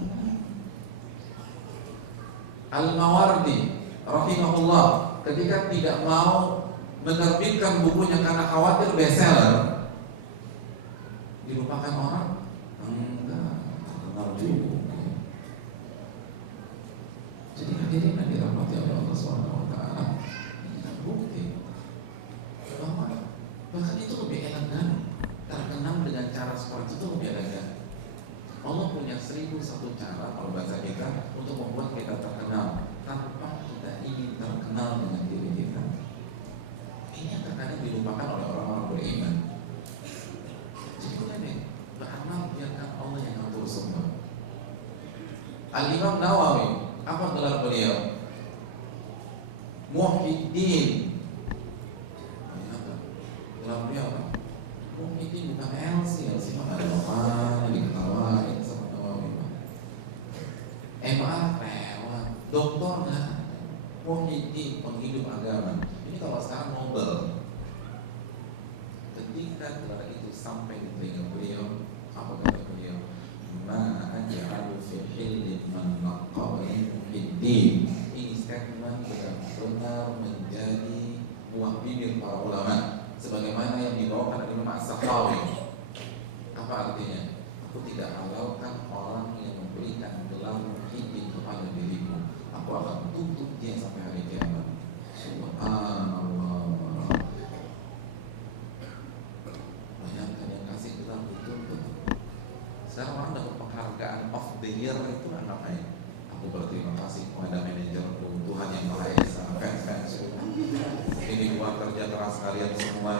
Al-Mawardi rahimahullah ketika tidak mau menerbitkan bukunya karena khawatir bestseller, dilupakan orang, enggak terkenal juga. Jadi hadirin yang dirahmati oleh Allah Subhanahu wa taala, ini bukti bahwa bahkan itu lebih elegan, terkenal dengan cara seperti itu lebih elegan. Allah punya 1001 cara kalau bahasa kita untuk membuat kita terkenal tanpa kita ingin terkenal dengan diri kita. Ini yang terkadang dilupakan oleh orang-orang beriman. Jadi bukan ya, beramal biarkan Allah yang ngatur semua. Al-Imam Nawawi, apa gelar beliau? Muhyiddin. Gelar beliau apa? Muhyiddin bukan LC mah ada apa diketawain sama Nawawi. MA lewat, doktor nggak. muhyiddin, penghidup agama. Ini kalau sekarang Nobel. Ketika gelar itu sampai di telinga beliau, apa kata beliau? Ma aj'alu fi hillin man laqabani muhyiddin. Ini statement benar-benar menjadi buah bibir para ulama, sebagaimana yang dibawakan oleh Imam As-Sakhawi. Apa artinya? Aku tidak halalkan orang yang memberikan gelar muhyiddin kepada diriku. Aku akan tutup dia sampai hari kiamat. Subhanallah. Bayangkan yang kasih gelar dituntut. Sekarang orang dapat penghargaan of the year itu ngapain? Aku berterima kasih kepada manajerku, Tuhan yang Maha Esa, fans. Ini buat kerja keras kalian semua.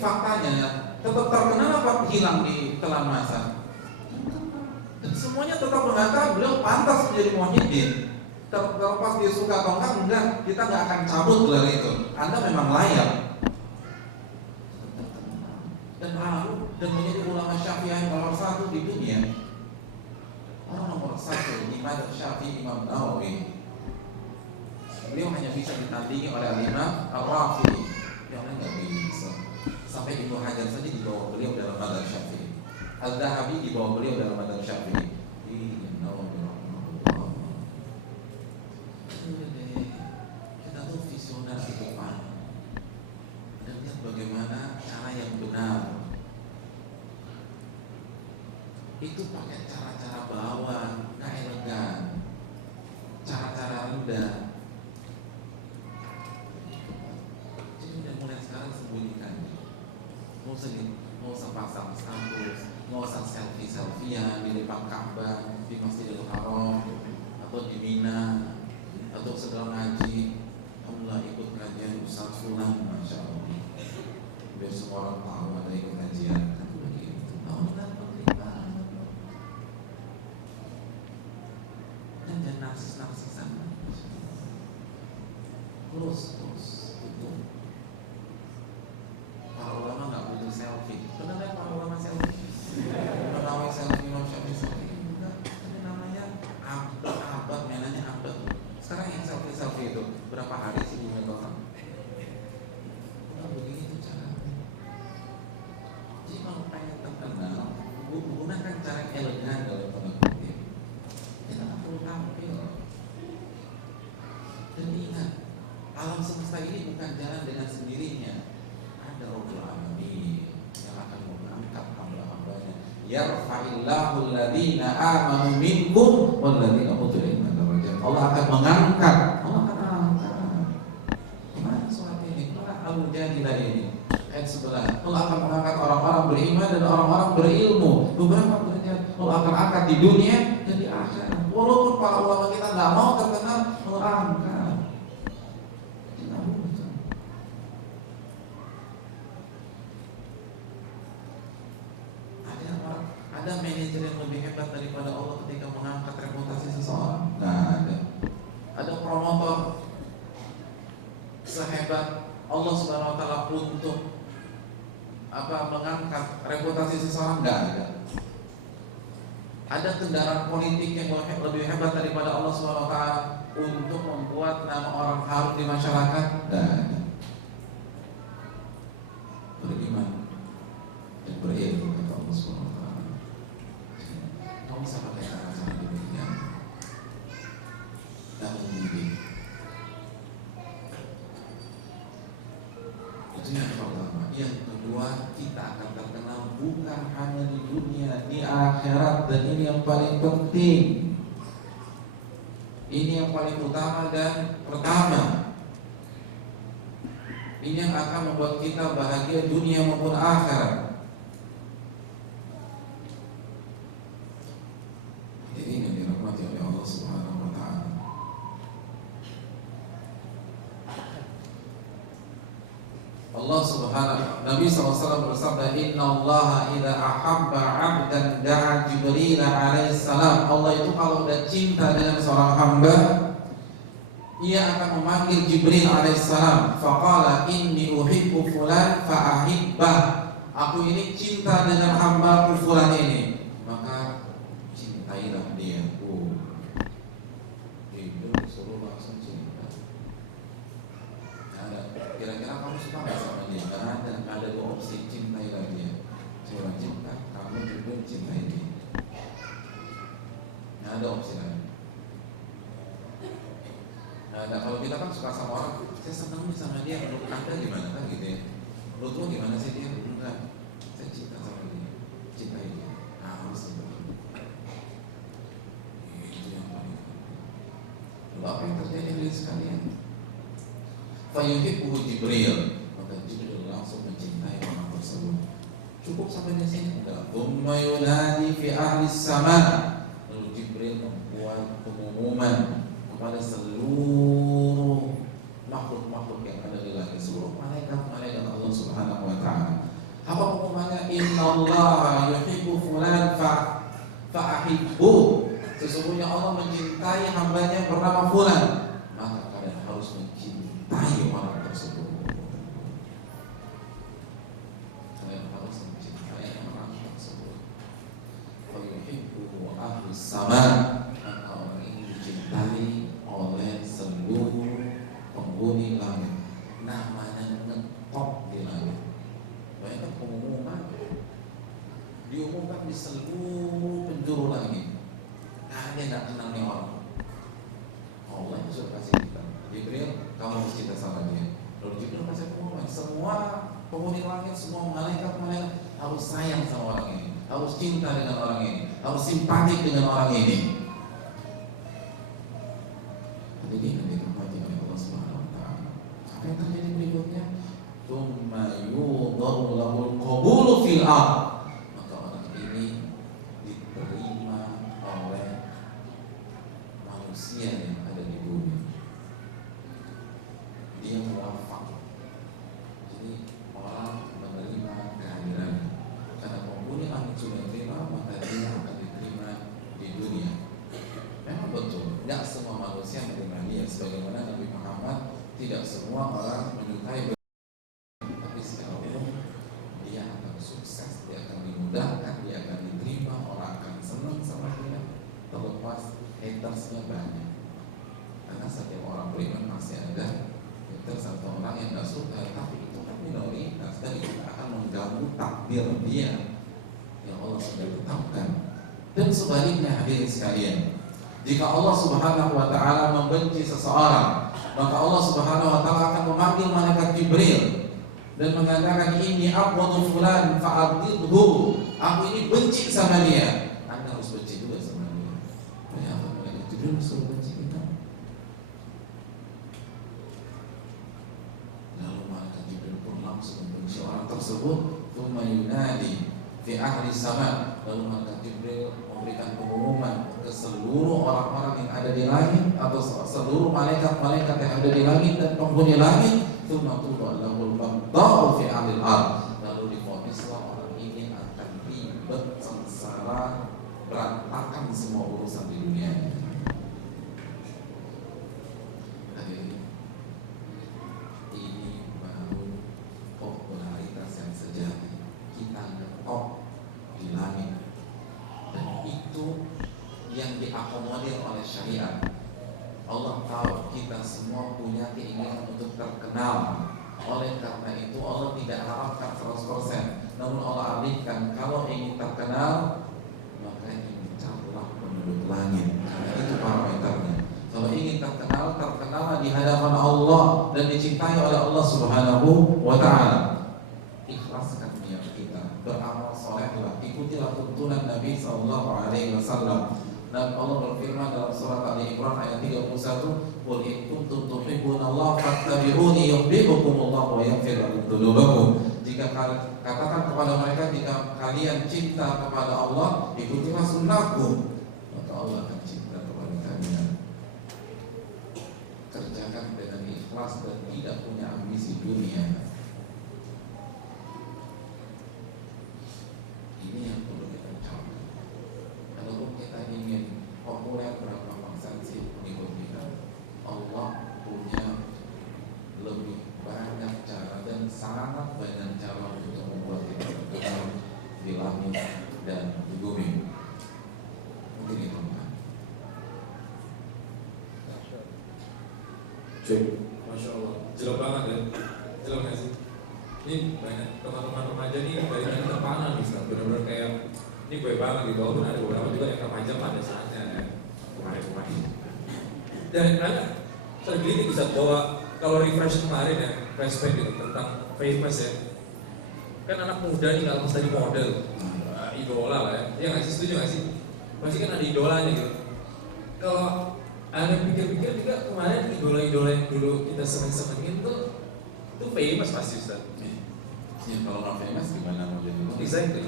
Faktanya tetap terkenal apa hilang di telan masa, dan semuanya tetap mengatakan beliau pantas menjadi muhyiddin. Terlepas dia suka atau enggak, kita nggak akan cabut gelar itu. Anda memang layak. Dan menjadi ulama Syafi'i nomor 1 di dunia. Orang nomor 1 di madzhab Syafi'i Imam Nawawi. Beliau hanya bisa ditandingi oleh Imam Ar-Rafi'i. Yang lain nggak bisa. Sampai Ibnu Hajar saja di bawah beliau dalam madzhab Syafi'i. Al-Dhahabi di bawah beliau dalam madzhab Syafi'i. Kita tuh visioner di depan dan lihat bagaimana cara yang benar. Itu pakai cara-cara bawah, nggak elegan, cara-cara rendah. Jadi udah mulai sekarang sembunyikan. Nggak usah pasang status, nggak usah selfie-selfiean di depan Ka'bah, di Masjidil Haram, atau di Mina, atau sedang ngaji. Alhamdulillah ikut kajian Ustaz Fulan, Masya Allah. Biar semua orang tahu ada ikut kajian. Kan begitu. Alhamdulillah penerimaan. Dan jangan narsis-narsisan. Terus itu. Para ulama nggak butuh selfie. Benar ya para ulama selfie? Menawai selfie Imam Syafi'i selfie. Enggak, ini namanya abad, mainannya abad. Sekarang yang selfie itu berapa hari sih di orang? Udah begitu caranya. Jadi kalau pengen terkenal, gunakan cara elegan dalam tanda kutip. Kita nggak perlu tampil. Dan ingat, alam semesta ini bukan jalan dengan sendirinya. Ada Rabbul Alamin yang akan mengangkat hamba-hambanya. Yarfa'illahu alladhina amanu minkum walladhina utul ilma darajat. Allah akan mengangkat. Gimana surat ini? Surat Al-Mujadilah ini ayat 11. Allah akan mengangkat orang-orang beriman dan orang-orang berilmu. Beberapa derajat Allah akan angkat di dunia dan di akhirat. Walaupun para ulama kita nggak mau terkenal, Allah angkat. Ada manajer yang lebih hebat daripada Allah ketika mengangkat reputasi seseorang? Nggak ada. Ada promotor sehebat Allah Subhanahu Wa Taala untuk mengangkat reputasi seseorang? Nggak ada. Ada kendaraan politik yang lebih hebat daripada Allah Subhanahu Wa Taala untuk membuat nama orang harum di masyarakat? Nggak ada. Beriman dan berilmu kata Allah Subhanahu Wa Taala. Kamu bisa pakai cara-cara demikian dan mendidik. Itu yang pertama. Yang kedua, kita akan terkenal bukan hanya di dunia, di akhirat. Dan ini yang paling penting. Ini yang paling utama dan pertama. Ini yang akan membuat kita bahagia dunia maupun akhirat. Ini yang dirahmati oleh Allah Subhanahu Wa Taala. Allah Subhanahu Nabi SAW bersabda, Inna Allah idza ahabba 'abdan da'a Jibril alaihissalam. Allah itu kalau udah cinta dengan seorang hamba, ia akan memanggil Jibril alaihissalam. Faqala inni uhibbu fulan fa'ahibbah. Aku ini cinta dengan hambaku fulan ini, maka cintailah dia. Jibril disuruh langsung cinta. Kira-kira kamu suka nggak sama dia? Karena ada dua opsi, cintailah dia. Coba cinta, kamu juga cintai dia. Nggak ada opsi lain. Nah, kalau kita kan suka sama orang, saya senang sama dia, menurut Anda gimana kan gitu ya? Menurut lo gimana sih dia? Enggak, saya cinta sama dia, cintai dia. Harus seperti itu yang paling. Lalu apa yang terjadi dari sekalian? Fayuhibbuhu Jibril, maka Jibril langsung mencintai orang tersebut. Cukup sampai di sini enggak? Tsumma yunadi fi ahli sama. Lalu Jibril membuat pengumuman kepada seluruh makhluk-makhluk yang ada di langit, seluruh malaikat-malaikat Allah Subhanahu wa taala. Apa pengumumannya? Innallaha yuhibbu fulan fa'ahibbu. Sesungguhnya Allah mencintai hambanya bernama fulan, maka kalian harus mencintai orang tersebut. Kalian harus mencintai orang tersebut. Fa yuhibbu ahlus sama. Maka orang ini dicintai oleh seluruh penghuni langit. Namanya ngetop di langit. Banyak pengumuman diumumkan di seluruh penjuru langit. Nah, dia tidak kenal nih orang. Allah itu sudah kasih kita. Jibril, kamu harus cinta sama dia. Lalu Jibril kasih pengumuman, semua penghuni langit, semua malaikat harus sayang sama orang ini, harus cinta dengan orang ini, harus simpatik dengan orang ini. Jadi ini dirahmati oleh Allah Subhanahu wa taala. Apa yang terjadi berikutnya? Tsumma yudharu lahul qabulu fil ardh. Maka orang ini diterima oleh manusia yang ada di bumi. Dia muwafaq. Jadi orang menerima kehadiran. Karena penghuni langit sudah terima, maka dia akan diterima di dunia. Memang betul, tidak semua manusia menerima dia. Sebagaimana Nabi Muhammad, tidak semua orang menyukai, tapi secara umum dia akan sukses, dia akan dimudahkan, dia akan diterima, orang akan senang sama dia. Terlepas hatersnya banyak. Karena setiap orang beriman masih ada haters atau orang yang tidak suka, tapi itu kan minoritas dan itu akan mengganggu takdir dia yang Allah sudah tetapkan. Dan sebaliknya hadirin sekalian, jika Allah Subhanahu wa taala membenci seseorang, maka Allah Subhanahu wa taala akan memanggil malaikat Jibril dan mengatakan, ini abghadu fulan fa'abghidhu. Aku ini benci sama dia. Anda harus benci juga sama dia. Ya, malaikat Jibril suruh benci kita. Lalu malaikat Jibril pun langsung membenci orang tersebut. Tsumma yunadi fi ahli sama. Lalu malaikat Jibril memberikan pengumuman ke seluruh orang-orang yang ada di langit atau seluruh malaikat-malaikat yang ada di langit dan penghuni langit. Tsumma tud'a lahul baghdha'u fi ahli al-ardh. Lalu divonislah orang ini akan ribet, sengsara, berantakan semua urusan di dunia. Ini baru popularitas yang sejati. Kita ngetop di langit. Dan itu yang diakomodir oleh syariat. Allah tahu kita semua punya keinginan untuk terkenal. Oleh karena itu Allah tidak harapkan 100%. Namun Allah alihkan, kalau ingin terkenal maka incarlah penduduk langit. Karena itu parameternya. Kalau ingin terkenal, terkenallah di hadapan Allah dan dicintai oleh Allah Subhanahu wa taala. Ikhlaskan niat kita, beramal solehlah, ikutilah tuntunan Nabi sallallahu alaihi wasallam. Dan Allah berfirman dalam surat Ali Imran ayat 31, "Qul in kuntum tuhibbunallaha fattabi'uni yuhibbukumullah wa yaghfir lakum dzunubakum." Jika katakan kepada mereka, jika kalian cinta kepada Allah, ikutilah sunnahku, maka Allah akan cinta kepada kalian. Kerjakan dengan ikhlas dan tidak punya ambisi dunia. Ini yang perlu kita capai. Kalau kita ingin populer berapa sensasi pengikut kita, Allah Masya Allah, jelas banget ya. Jelas nggak sih? Ini banyak teman-teman remaja nih dari tadi terpana nih, benar-benar kayak ini gue banget gitu. Walaupun ada beberapa juga yang remaja pada saatnya ya. Kemarin. Dan ada tergelitik bisa bahwa kalau refresh kemarin ya, flashback gitu tentang famous ya. Kan anak muda nih kalau pas tadi model, idola lah ya. Iya nggak sih, setuju nggak sih? Pasti kan ada idolanya gitu. Kalau ada pikir-pikir juga kemarin idola-idola yang dulu kita seneng-senengin tuh itu famous pasti Ustaz. Ya, kalau nggak famous gimana mau jadi itu? Exactly.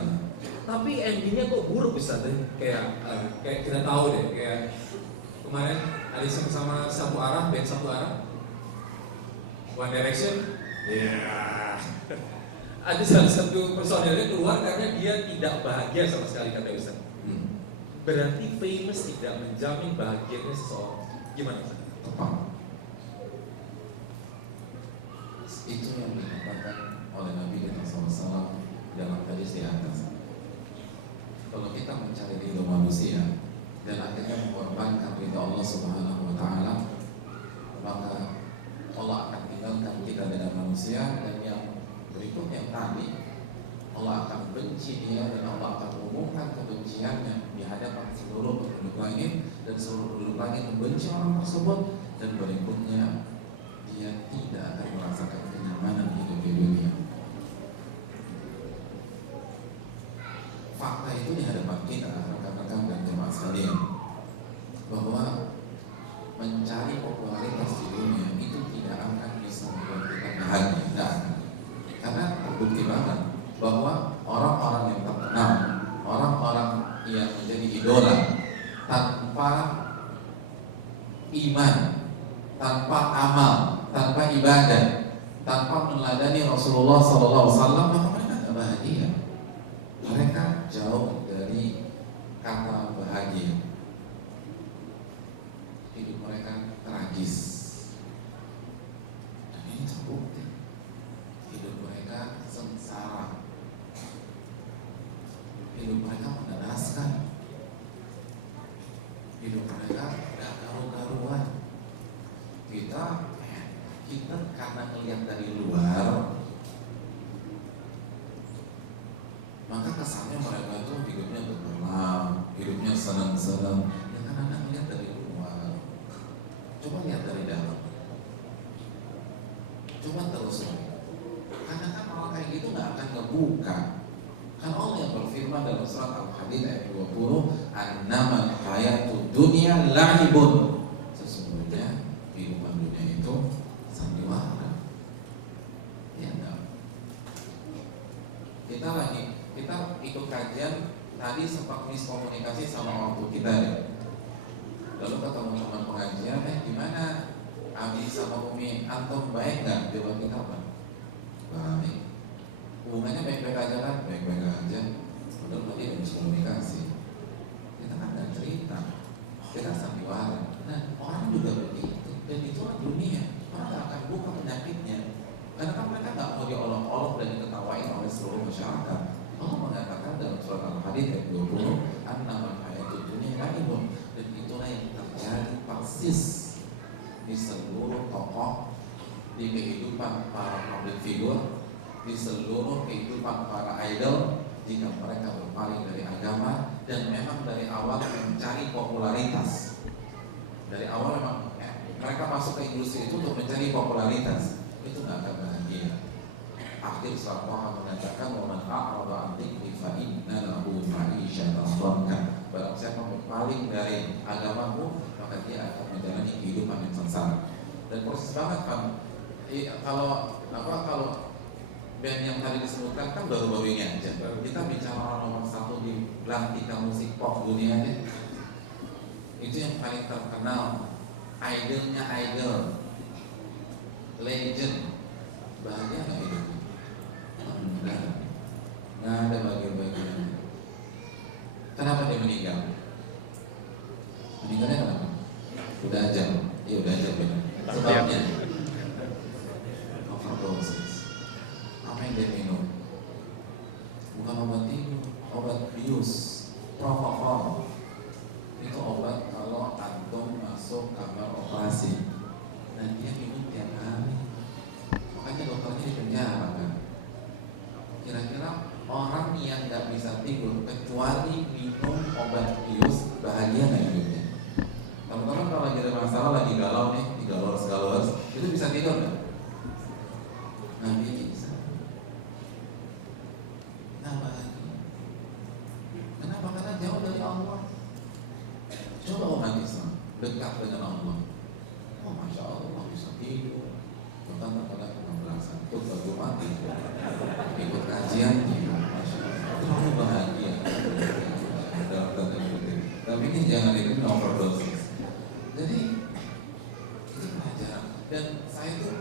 Tapi endingnya kok buruk Ustaz. Kayak kita tahu deh, kayak kemarin ada sama satu arah, band satu arah, One Direction. Yeah. Ada salah satu personelnya keluar karena dia tidak bahagia sama sekali kata Ustaz. Berarti famous tidak menjamin bahagianya seseorang. Gimana Ustaz? Tepat. Itu yang dikatakan oleh Nabi kita SAW dalam hadis di atas. Kalau kita mencari ridho manusia dan akhirnya mengorbankan ridho Allah Subhanahu Wa Taala, maka Allah akan tinggalkan kita dengan manusia, dan yang berikut yang tadi Allah akan benci dia dan Allah akan umumkan kebenciannya di hadapan seluruh penduduk langit, dan seluruh penduduk langit membenci orang tersebut, dan berikutnya dia tidak akan merasakan kenyamanan hidup di dunia. Fakta itu di hadapan kita, rekan-rekan dan jemaah sekalian, bahwa mencari popularitas di dunia itu tidak akan bisa membuat kita bahagia, tidak akan. Karena terbukti banget bahwa orang-orang yang terkenal, orang-orang yang menjadi idola tanpa iman, tanpa amal, tanpa ibadah, tanpa meneladani Rasulullah SAW, maka mereka tidak bahagia. Mereka jauh dari kata bahagia. Hidup mereka tragis. Dan ini terbukti. Hidup mereka sengsara. Hidup mereka mengenaskan. Hidup mereka gak garu-garuan. Kita karena melihat dari luar, maka kesannya mereka tuh hidupnya tenang, hidupnya senang-senang. Ya kan Anda melihat dari luar. Coba lihat dari dalam. Coba terus. Karena kan orang kayak gitu nggak akan ngebuka. Kan Allah yang berfirman dalam surat Al-Hadid ayat 20, "Annamal hayatud dunya la'ibun." Sesungguhnya kehidupan dunia itu sandiwara. Ya enggak? Kita ikut kajian tadi sempat miskomunikasi sama orang tua kita ya. Lalu ketemu teman pengajian, gimana Abi sama Umi antum baik nggak? Jawab kita apa? Baik. Hubungannya baik-baik aja kan? Baik-baik aja. Udah berarti ada miskomunikasi. Kita kan nggak cerita. Kita sandiwara. Nah orang juga begitu. Dan itulah dunia. Orang nggak akan buka penyakitnya. Karena kan mereka nggak mau diolok-olok dan diketawain oleh seluruh masyarakat. Allah mengatakan dalam surat Al-Hadid ayat 20, "Annamal hayatud dunya la'ibun." Dan itulah yang terjadi persis di seluruh tokoh, di kehidupan para public figure, di seluruh kehidupan para idol. Jika mereka berpaling dari agama dan memang dari awal mencari popularitas, dari awal memang mereka masuk ke industri itu untuk mencari popularitas, itu nggak akan bahagia. Akhir surat Taha mengatakan, "Wa man a'rada 'an dzikri fa inna lahu ma'isyatan dhanka." Barang siapa berpaling dari agamamu, maka dia akan menjalani kehidupan yang sengsara. Dan proses banget kan. Kalau band yang tadi disebutkan kan baru-baru ini aja. Kita bicara orang nomor satu di belantika musik pop dunia ini. Itu yang paling terkenal, idolnya idol, legend. Bahagia nggak hidupnya? Nggak ada bahagia-bahagia. Kenapa dia meninggal? Meninggalnya kenapa? Udah aja, ya udah aja benar. Sebabnya overdosis. Apa yang dia minum? Bukan obat tidur, obat bius, propofol. Itu obat kalau antum masuk kamar operasi. Dan dia minum Kira-kira orang yang nggak bisa tidur kecuali minum obat bius bahagia nggak hidupnya? Teman-teman kalau lagi ada masalah, lagi galau nih, galau, itu bisa tidur nggak? Nggak bisa. Nah bahagia. Kenapa? Karena jauh dari Allah. Coba umat Islam dekat dengan Allah. Oh masya Allah bisa tidur. Bahkan kadang-kadang merasa ikut baru mati, ikut kajian tidur. Masya Allah. Terlalu bahagia. Dalam tanda kutip. Tapi ini jangan itu overdosis. Jadi itu pelajaran. Dan saya tuh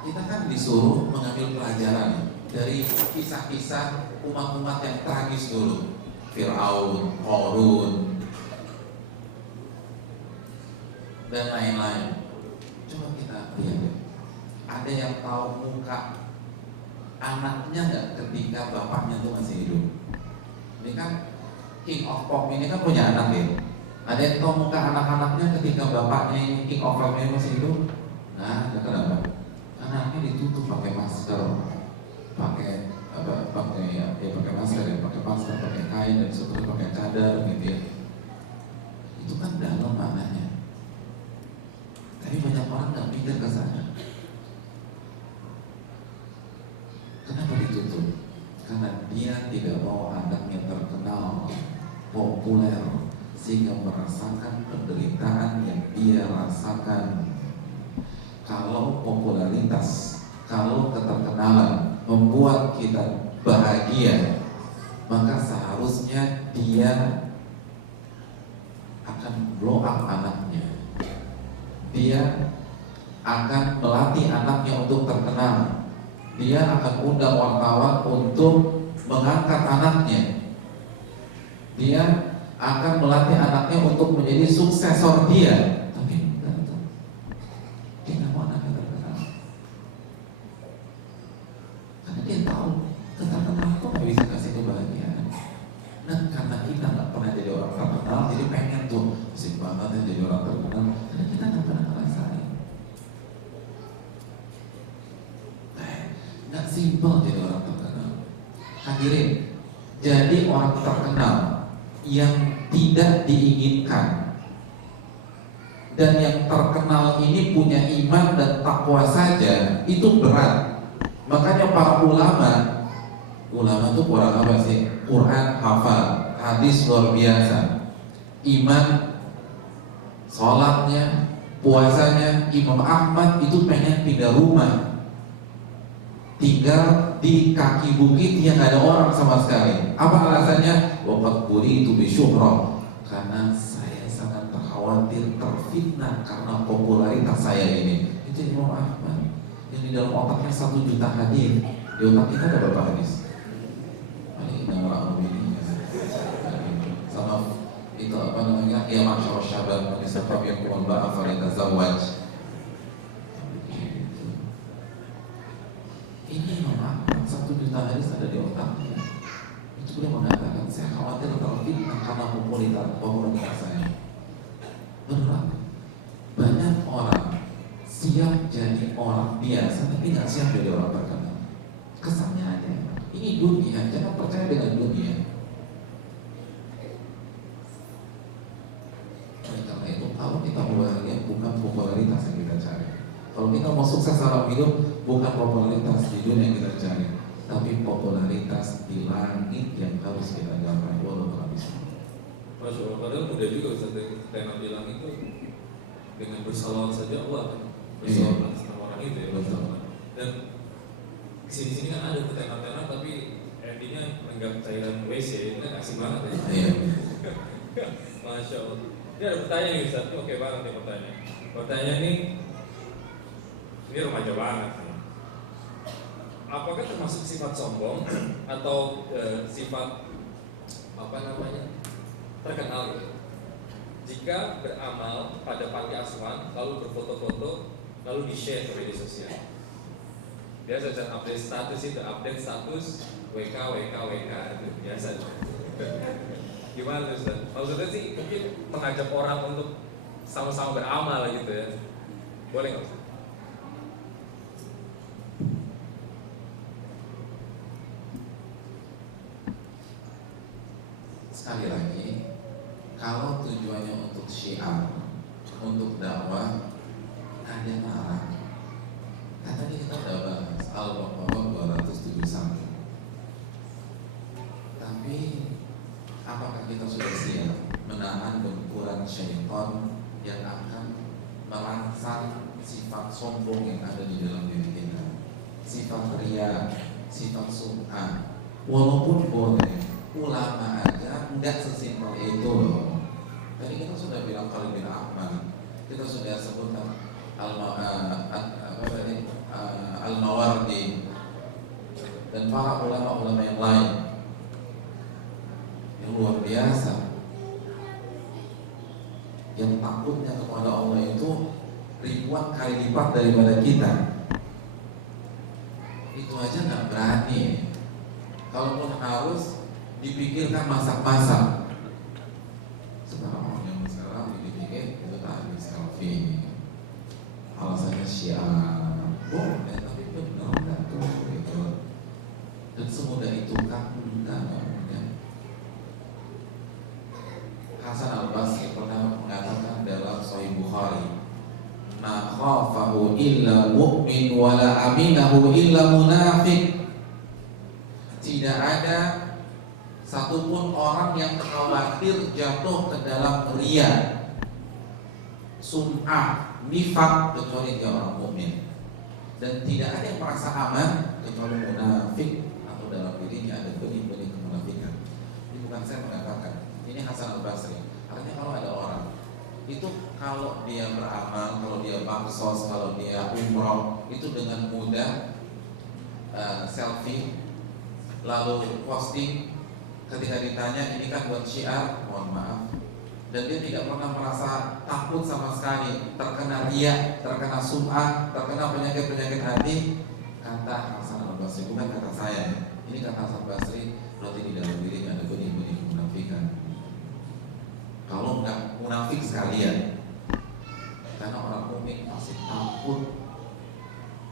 kita kan disuruh mengambil pelajaran dari kisah-kisah umat-umat yang tragis dulu, Fir'aun, Qarun, dan lain-lain. Coba kita lihat, ada yang tahu muka anaknya nggak ketika bapaknya tuh masih hidup? Ini kan King of Pop ini kan punya anak ya. Ada yang tahu muka anak-anaknya ketika bapaknya ini King of Pop ini masih hidup? Nah, kenapa? Anaknya ditutup pakai masker, pakai pakai masker ya, pakai kain dan seterusnya, pakai cadar gitu ya. Itu kan dalam maknanya. Tapi banyak orang nggak pikir ke sana. Kenapa ditutup? Karena dia tidak mau anaknya terkenal, populer, sehingga merasakan penderitaan yang dia rasakan. Kalau popularitas, kalau keterkenalan membuat kita bahagia, maka seharusnya dia akan blow up anaknya. Dia akan melatih anaknya untuk terkenal. Dia akan undang wartawan untuk mengangkat anaknya. Dia akan melatih anaknya untuk menjadi suksesor dia. Dia tahu terkenal kok nggak bisa kasih kebahagiaan. Nah karena kita nggak pernah jadi orang terkenal, jadi pengen tuh asik banget ya jadi orang terkenal. Karena kita nggak pernah ngerasain. Nggak simpel jadi orang terkenal. Hadirin, jadi orang terkenal yang tidak diinginkan dan yang terkenal ini punya iman dan takwa saja itu berat. Makanya para ulama itu kurang apa sih? Quran hafal, hadis luar biasa, iman, sholatnya, puasanya. Imam Ahmad itu pengen pindah rumah, tinggal di kaki bukit yang gak ada orang sama sekali. Apa alasannya? Waqad buritu bi syuhrah, karena saya sangat khawatir terfitnah karena popularitas saya ini. Itu Imam Ahmad yang di dalam otaknya 1 juta hadis. Di otak kita ada berapa hadis? Sama itu apa namanya? Ya masyaallah syabab man istaqam yakum ba'a falyatazawwaj. Ini Imam Ahmad 1 juta hadis ada di otaknya. Itu beliau mengatakan saya khawatir terfitnah karena popularitas saya. Berat. Banyak orang siap jadi orang biasa tapi nggak siap jadi orang terkenal. Kesannya aja. Ini dunia, jangan percaya dengan dunia. Oleh karena itu, kalau kita mau bahagia bukan popularitas yang kita cari. Kalau kita mau sukses dalam hidup, bukan popularitas di dunia yang kita cari, tapi popularitas di langit yang harus kita gapai. Walaupun habis. Masya Allah, padahal mudah juga Ustaz Tena bilang itu dengan bersalawat saja Allah akan bersalawat sama orang itu ya. Dan sini kan ada tena-tena tapi endingnya menggap cairan WC, itu kan asik banget ya. Masya Allah. Ini ada pertanyaan nih Ustaz, oke banget nih pertanyaan. Pertanyaan ini remaja banget. Apakah termasuk sifat sombong atau sifat apa namanya terkenal gitu? Jika beramal pada panti asuhan lalu berfoto-foto lalu di-share ke media sosial. Biasa saya update status itu, update status WK itu biasa. Gimana Ustaz? Maksudnya sih mungkin mengajak orang untuk sama-sama beramal gitu ya. Boleh nggak Ustaz? Sekali lagi, kalau tujuannya untuk syiar, untuk dakwah, ada marah. Kan tadi kita udah bahas Al-Baqarah 271. Tapi apakah kita sudah siap menahan gempuran syaitan yang akan merangsang sifat sombong yang ada di dalam diri kita, sifat riya, sifat sum'ah? Walaupun boleh, ulama aja enggak sesimpel itu loh. Tadi kita sudah bilang Khalid bin Ahmad, kita sudah sebutkan Al-Mawardi dan para ulama-ulama yang lain yang luar biasa, yang takutnya kepada Allah itu ribuan kali lipat daripada kita. Itu aja nggak berani. Kalaupun harus dipikirkan masak-masak. Sekarang yang sekarang dipikir itu tadi selfie, alasannya syiar. Boleh, tapi benar nggak tuh gitu. Dan semudah itu kan enggak. Hasan Al-Basri pernah mengatakan dalam Sahih Bukhari, "Ma khafahu illa mu'min wa la aminahu illa munafiq." Tidak ada satupun orang yang khawatir jatuh ke dalam riya, sum'ah, nifaq kecuali dia orang mukmin. Dan tidak ada yang merasa aman kecuali munafik, atau dalam dirinya ada benih-benih kemunafikan. Ini bukan saya mengatakan, ini Hasan Al-Basri. Artinya kalau ada orang itu, kalau dia beramal, kalau dia baksos, kalau dia umroh, itu dengan mudah selfie lalu posting, ketika ditanya ini kan buat syiar, mohon maaf, dan dia tidak pernah merasa takut sama sekali terkena riya, terkena sum'ah, terkena penyakit-penyakit hati. Kata Hasan Al-Basri, bukan kata saya, ini kata Hasan Al-Basri, berarti di dalam dirinya ada benih-benih kemunafikan. Kalau nggak munafik sekalian, karena orang mukmin masih takut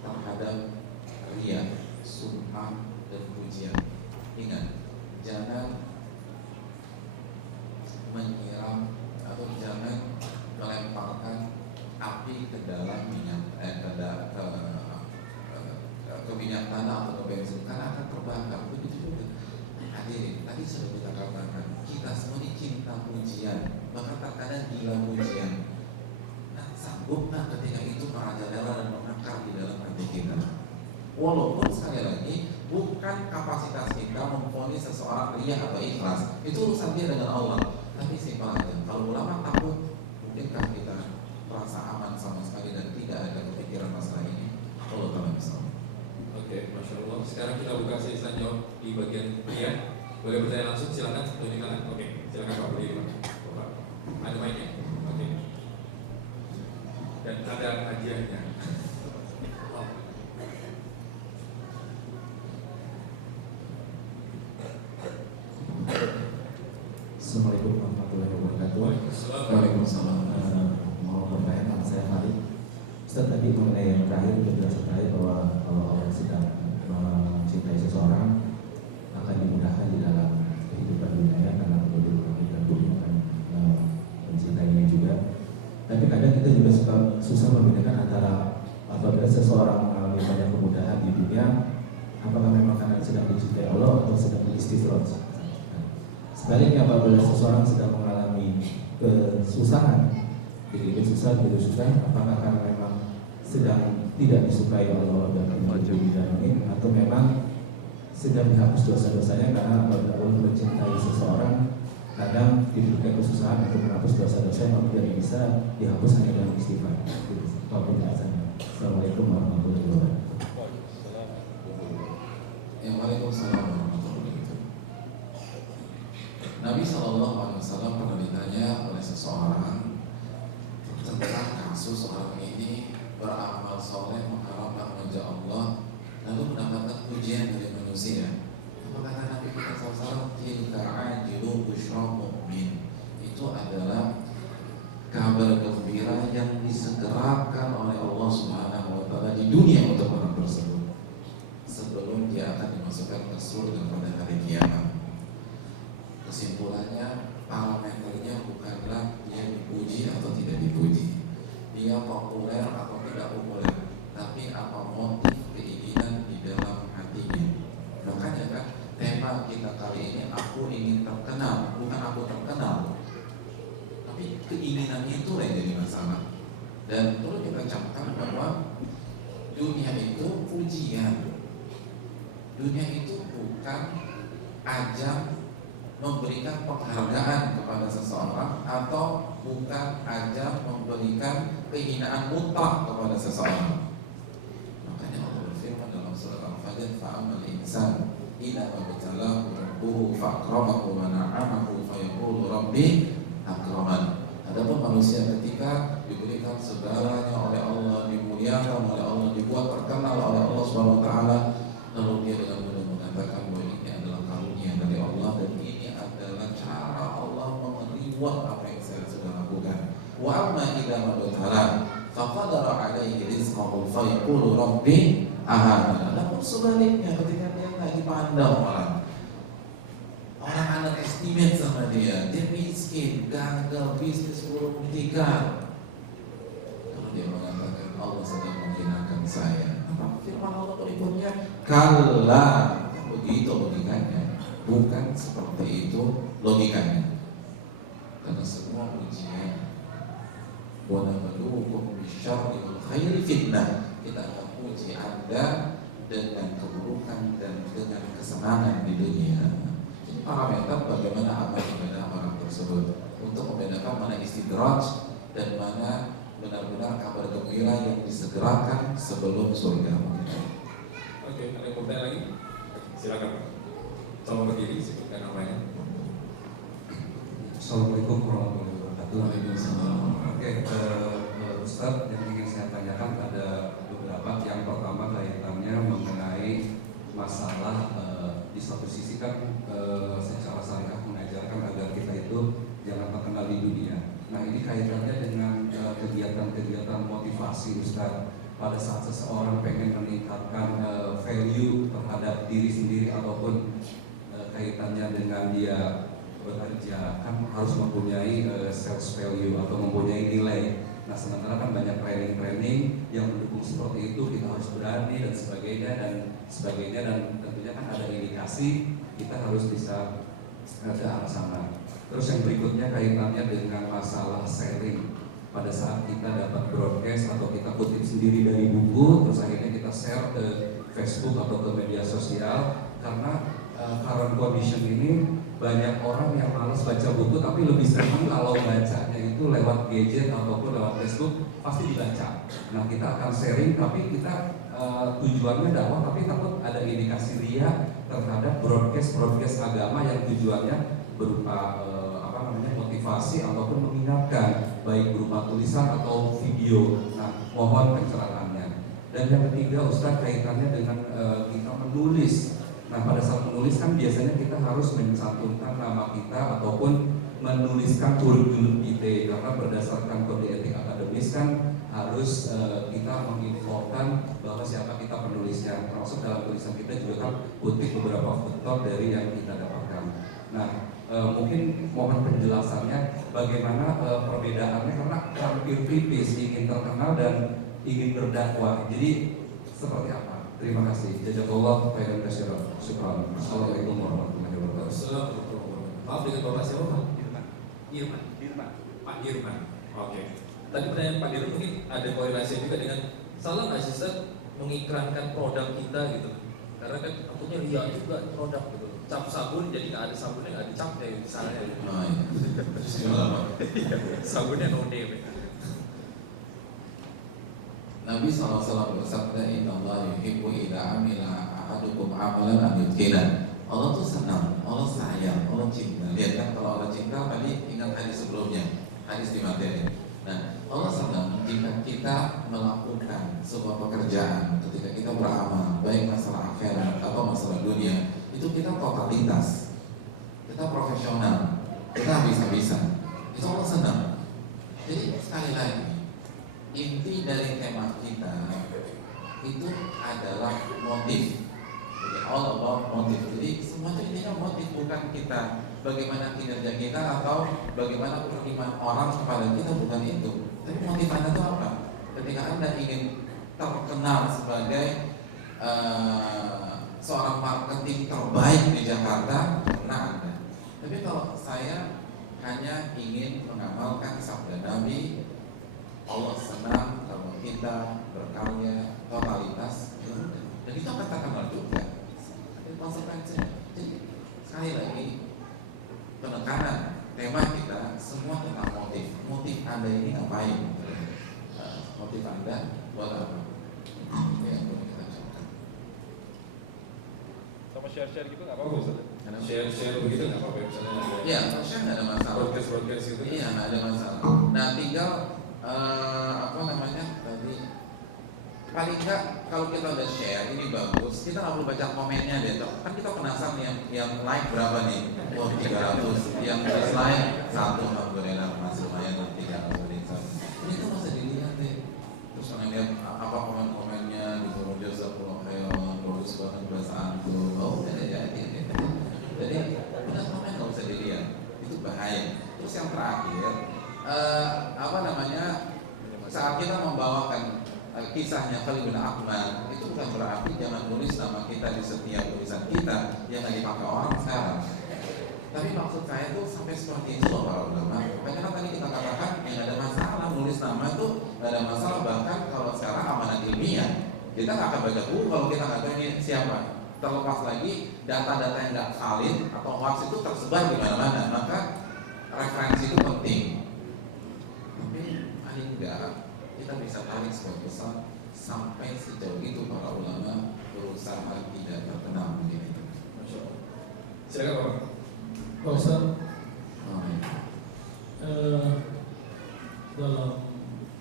terhadap riya, sum'ah, dan pujian. Ingat, jangan menyiram atau jangan melemparkan api ke dalam minyak, ke minyak tanah atau ke bensin, karena akan terbakar. Begitu juga. Hadirin, tadi sudah kita katakan, kita semua ini cinta pujian, bahkan terkadang gila pujian. Nah, sanggup nggak ketika itu merajalela dan mengakar di dalam hati kita? Walaupun sekali lagi bukan kapasitas kita memvonis seseorang riya atau ikhlas, itu urusan dia dengan Allah. Tapi simpel aja, kalau ulama takut, mungkinkah kita merasa aman sama sekali dan tidak ada kepikiran masalah ini? Allah taala bisa. Oke, Masya Allah. Sekarang kita buka sesi tanya jawab di bagian pria. Boleh bertanya langsung, silakan tunjukkan. Oke, silakan Pak berdiri Pak. Ada mainnya. Oke. Dan ada hadiahnya. Assalamualaikum warahmatullahi wabarakatuh. Waalaikumsalam. Mau bertanya, nama saya Farid. Ustaz, tadi mengenai yang terakhir penjelasan terakhir bahwa kalau orang sedang mencintai seseorang akan dimudahkan di dalam kehidupan dunia karena kedudukan dan bumi akan mencintainya juga. Tapi kadang kita juga susah membedakan antara apabila seseorang mengalami banyak kemudahan di dunia, apakah memang karena sedang dicintai Allah atau sedang beristighfar. Sebaliknya, apabila seseorang sedang mengalami kesusahan, dikit susah, apakah karena memang sedang tidak disukai Allah dan ini, atau memang sedang dihapus dosa-dosanya? Karena apabila Allah mencintai seseorang, kadang diberikan kesusahan untuk menghapus dosa-dosa yang tidak bisa dihapus hanya dengan istighfar. Apapun alasannya. Assalamualaikum warahmatullahi wabarakatuh. Waalaikumsalam warahmatullahi wabarakatuh. Nabi SAW pernah ditanya oleh seseorang tentang kasus orang ini beramal soleh, mengharapkan wajah Allah, lalu mendapatkan pujian dari manusia. Apa kata Nabi kita SAW? Tilka ajilu busyramu mukmin itu adalah kabar gembira yang disegerakan oleh Allah Subhanahu wa taala di dunia untuk orang tersebut sebelum dia akan dimasukkan ke surga pada hari kiamat. Kesimpulannya, parameternya bukanlah dia dipuji atau tidak dipuji, dia populer atau tidak populer, tapi apa motif keinginan di dalam hatinya. Makanya kan tema kita kali ini, aku ingin terkenal, bukan aku terkenal, tapi keinginan itu yang jadi masalah. Dan perlu kita camkan bahwa dunia itu pujian, dunia itu bukan ajang memberikan penghargaan kepada seseorang atau bukan ajang memberikan kehinaan mutlak kepada seseorang. Makanya Allah berfirman dalam surat Al-Fajr, fa'amal insan idza mabtalahu rabbuhu fa'akramahu wa na'amahu fayaqulu rabbi akraman. Adapun manusia ketika diberikan segalanya oleh Allah, dimuliakan oleh Allah, dibuat terkenal oleh Allah Subhanahu wa taala, lalu dia dengan mudah mengatakan bahwa ini adalah karunia dari Allah dan ini adalah cara Allah mereward apa yang saya sudah lakukan. Wa amma idza mabtala faqadara alaihi rizqahu fayaqulu rabbi ahana. Namun sebaliknya ketika dia nggak dipandang orang underestimate sama dia miskin, gagal bisnis, buruk buktikan, lalu dia mengatakan Allah sedang menghinakan saya. Apa firman Allah berikutnya? Kalla, begitu logikanya, bukan seperti itu logikanya. Karena semua ujian, wa nabluukum bisyarri wal khairi fitnah, kita akan uji Anda dengan keburukan dan dengan kesenangan di dunia. Jadi parameter bagaimana amal ibadah orang tersebut untuk membedakan mana istidraj dan mana benar-benar kabar gembira yang disegerakan sebelum surga. Oke, ada yang bertanya lagi? Silakan. Tolong berdiri, sebutkan namanya. Assalamualaikum warahmatullahi wabarakatuh. Waalaikumsalam. Oke, Ustadz, yang ingin saya tanyakan ada beberapa. Yang pertama kaitannya mengenai masalah di satu sisi kan secara syariat mengajarkan agar kita itu jangan terkenal di dunia. Nah, ini kaitannya dengan kegiatan-kegiatan motivasi Ustadz. Pada saat seseorang pengen meningkatkan value terhadap diri sendiri ataupun kaitannya dengan dia bekerja, kan harus mempunyai sales value atau mempunyai nilai. Nah, sementara kan banyak training-training yang mendukung seperti itu, kita harus berani dan sebagainya dan tentunya kan ada indikasi kita harus bisa ke arah sana. Terus yang berikutnya kaitannya dengan masalah sharing. Pada saat kita dapat broadcast atau kita kutip sendiri dari buku, terus akhirnya kita share ke Facebook atau ke media sosial, karena current condition ini banyak orang yang malas baca buku tapi lebih senang kalau bacanya itu lewat gadget ataupun lewat Facebook, pasti dibaca. Nah, kita akan sharing tapi kita tujuannya dakwah tapi takut ada indikasi ria terhadap broadcast agama yang tujuannya berupa motivasi ataupun mengingatkan, baik berupa tulisan atau video. Nah, mohon pencerahannya. Dan yang ketiga, Ustadz, kaitannya dengan kita menulis. Nah, pada saat menulis kan biasanya kita harus mencantumkan nama kita ataupun menuliskan kurikulum vitae, karena berdasarkan kode etik akademis kan harus kita menginfokan bahwa siapa kita penulisnya. Termasuk dalam tulisan kita juga kan kutip beberapa footnote dari yang kita dapatkan. Nah, mungkin mohon penjelasannya bagaimana perbedaannya, karena hampir tipis ingin terkenal dan ingin berdakwah. Jadi seperti apa? Terima kasih. Jazakallah khairan katsiran. Syukran. Assalamualaikum warahmatullahi wabarakatuh. Assalamualaikum. Maaf, dengan Bapak siapa, Pak? Irman. Pak Irman. Oke. Tadi pertanyaan Pak Irman mungkin ada korelasi juga dengan salah nggak sih, Ustaz, mengiklankan produk kita gitu? Karena kan tentunya ria juga produk gitu. Cap sabun jadi nggak ada sabunnya, nggak dicap deh misalnya. Oh, iya. Sabunnya no name. Nabi SAW bersabda, Inna Allah yuhibbu idha amila ahadukum amalan an yutqina. Allah tuh senang, Allah sayang, Allah cinta. Lihat kan, kalau Allah cinta tadi ingat hadis sebelumnya, hadis di materi. Nah, Allah senang jika kita melakukan sebuah pekerjaan, ketika kita beramal, baik masalah akhirat atau masalah dunia, itu kita totalitas, kita profesional. kita habis-habisan, itu Allah senang. Jadi sekali lagi, inti dari tema kita itu adalah motif. Jadi all about motif. Jadi semua itu intinya motif, bukan kita bagaimana kinerja kita atau bagaimana penerimaan orang kepada kita, bukan itu. Tapi motif Anda itu apa? Ketika Anda ingin terkenal sebagai seorang marketing terbaik di Jakarta, nah Anda. Tapi kalau saya hanya ingin mengamalkan sabda Nabi, Allah senang kalau kita berkarya totalitas, dan itu akan terkenal juga. Itu konsekuensinya. Jadi sekali lagi penekanan tema kita semua tentang motif. Motif Anda ini ngapain? Motif Anda buat apa? Ini yang perlu kita ucapkan. Sama share-share gitu nggak apa-apa Ustaz? Share-share begitu nggak apa-apa misalnya? Iya, share nggak ada masalah. Broadcast gitu? Iya, nggak ada masalah. Nah, tinggal apa namanya tadi? Paling nggak kalau kita udah share ini bagus, kita nggak perlu baca komennya deh. Kan kita penasaran yang like berapa nih? Oh 300, yang dislike 1, alhamdulillah masih lumayan 300. Ini tuh masih dilihat deh. Terus orang lihat apa komen-komennya gitu, jazakallahu khairan, bagus banget perasaan tuh. Oh udah jadi. Jadi udah komen nggak usah dilihat, itu bahaya. Terus yang terakhir apa namanya, saat kita membawakan kisahnya Khalid bin Ahmad, itu bukan berarti jangan tulis nama kita di setiap tulisan kita yang lagi dipakai orang sekarang. Tapi maksud saya itu sampai seperti itu loh para ulama. Makanya kan tadi kita katakan yang ada masalah nulis nama itu nggak ada masalah, bahkan kalau sekarang amanat ilmiah kita nggak akan baca buku kalau kita nggak tahu ini siapa. Terlepas lagi data-data yang nggak valid atau hoax itu tersebar di mana-mana, maka referensi itu penting. Tapi paling enggak kita bisa tarik sebuah pesan sampai sejauh itu para ulama berusaha tidak terkenal begitu. Silakan Pak Ustaz, dalam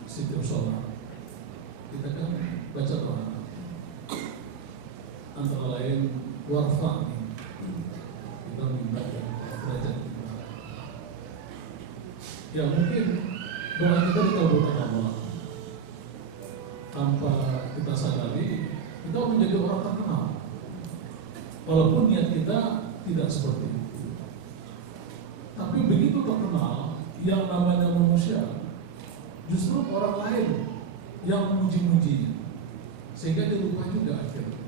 setiap sholat kita kan baca doa, antara lain warfa, kita minta derajat kita. Ya mungkin doa kita dikabulkan Allah tanpa kita sadari, kita menjadi orang terkenal, walaupun niat kita tidak seperti itu. Tapi begitu terkenal, yang namanya manusia, justru orang lain yang memuji-mujinya, sehingga dia lupa juga akhirnya.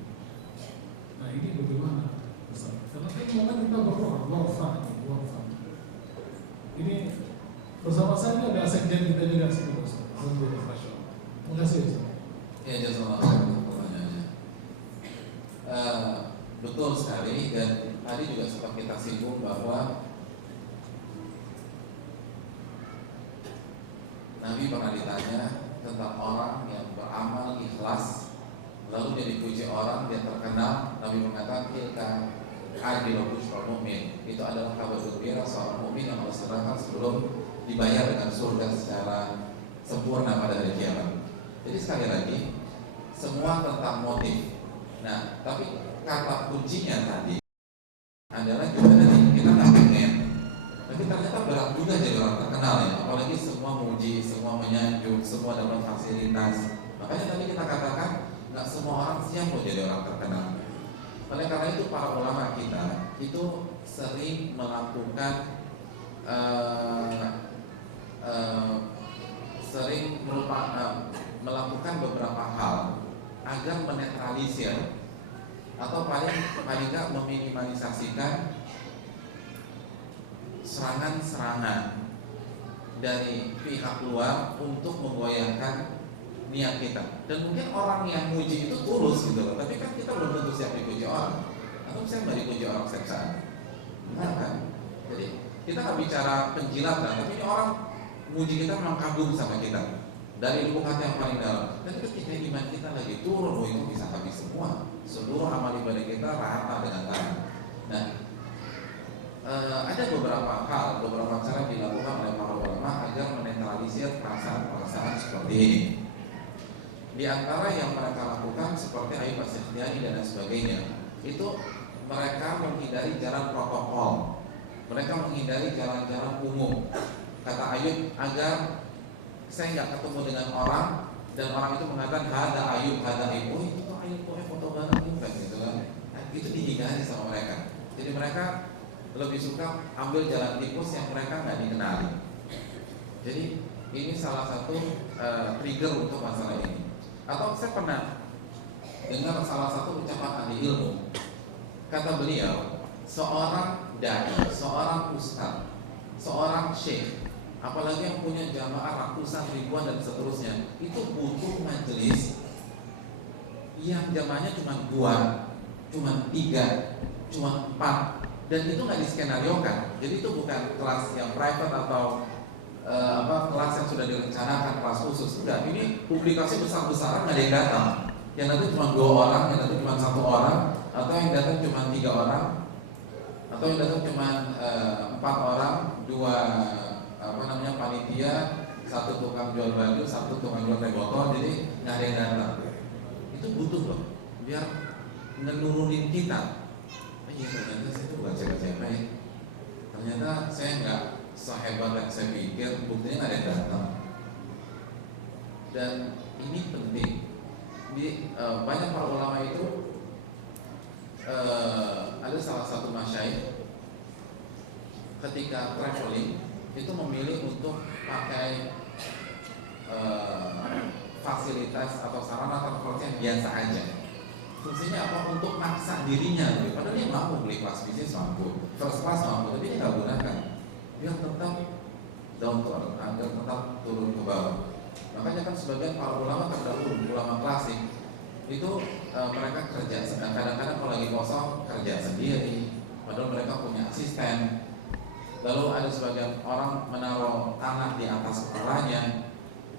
Nah ini bagaimana? Karena kan momen kita berdoa, warfa. Ini bersama saya ada sekjen kita juga sih, Ustaz. Alhamdulillah. Terima kasih, Ustaz. Ya, jazakallahu pertanyaannya. Betul sekali, dan tadi juga sempat kita singgung bahwa Nabi pernah ditanya tentang orang yang beramal ikhlas lalu dia dipuji orang, dia terkenal. Nabi mengatakan tilka adil busyra mu'min, itu adalah kabar gembira seorang mukmin yang Allah serahkan sebelum dibayar dengan surga secara sempurna pada hari kiamat. Jadi sekali lagi semua tentang motif. Nah, tapi kata kuncinya tadi adalah gimana nih kita nggak pengen, tapi ternyata berat juga jadi orang terkenal ya. Apalagi semua muji, semua menyanjung, semua dapat fasilitas. Makanya tadi kita katakan nggak semua orang siap mau jadi orang terkenal. Oleh karena itu para ulama kita itu sering melakukan melakukan beberapa hal agar menetralisir atau paling nggak meminimalisasikan serangan-serangan dari pihak luar untuk menggoyahkan niat kita. Dan mungkin orang yang muji itu tulus gitu loh, tapi kan kita belum tentu siap dipuji orang, atau siap nggak dipuji orang seksaan, benar kan? Jadi kita nggak bicara penjilatan, tapi ini orang muji kita memang kagum sama kita dari lubuk hati yang paling dalam. Dan ketika iman kita lagi turun, itu bisa habis semua. Seluruh amal ibadah kita rata dengan tangan. Nah, ada beberapa hal, beberapa cara dilakukan oleh para ulama agar menetralisir perasaan-perasaan seperti ini. Di antara yang mereka lakukan seperti Ayyub As-Sikhtiyani dan sebagainya, itu mereka menghindari jalan protokol. Mereka menghindari jalan-jalan umum. Kata Ayub, agar saya nggak ketemu dengan orang dan orang itu mengatakan hada Ayub, oh itu tuh Ayub, foto bareng gitu kan. Nah, itu dihindari sama mereka. Jadi mereka lebih suka ambil jalan tikus yang mereka nggak dikenali. Jadi ini salah satu trigger untuk masalah ini. Atau saya pernah dengar salah satu ucapan ahli ilmu. Kata beliau, seorang dai, seorang ustaz, seorang syekh, apalagi yang punya jamaah ratusan ribuan dan seterusnya, itu butuh majelis yang jamaahnya cuma 2, cuma 3, cuma 4, dan itu nggak diskenariokan. Jadi itu bukan kelas yang private atau kelas yang sudah direncanakan, kelas khusus. Enggak, ini publikasi besar-besaran nggak ada yang datang. Yang datang cuma 2 orang, yang datang cuma 1 orang, atau yang datang cuma 3 orang, atau yang datang cuma 4 orang, 2 panitia, 1 tukang jual baju, 1 tukang jual teh botol. Jadi nggak ada yang datang. Itu butuh loh, biar menurunin kita. Iya, ternyata saya itu bukan siapa-siapa ya. Ternyata saya nggak sehebat yang saya pikir, buktinya nggak ada yang datang. Dan ini penting. Di banyak para ulama itu ada salah satu masyaikh ketika traveling itu memilih untuk pakai fasilitas atau sarana transportasi yang biasa aja. Fungsinya apa? Untuk maksa dirinya. Padahal dia mampu beli kelas bisnis, mampu first class, mampu, tapi dia nggak gunakan. Biar tetap down to earth, agar tetap turun ke bawah. Makanya kan sebagian para ulama terdahulu, ulama klasik itu mereka kerja, kadang-kadang kalau lagi kosong kerja sendiri, padahal mereka punya asisten. Lalu ada sebagian orang menaruh tanah di atas kepalanya,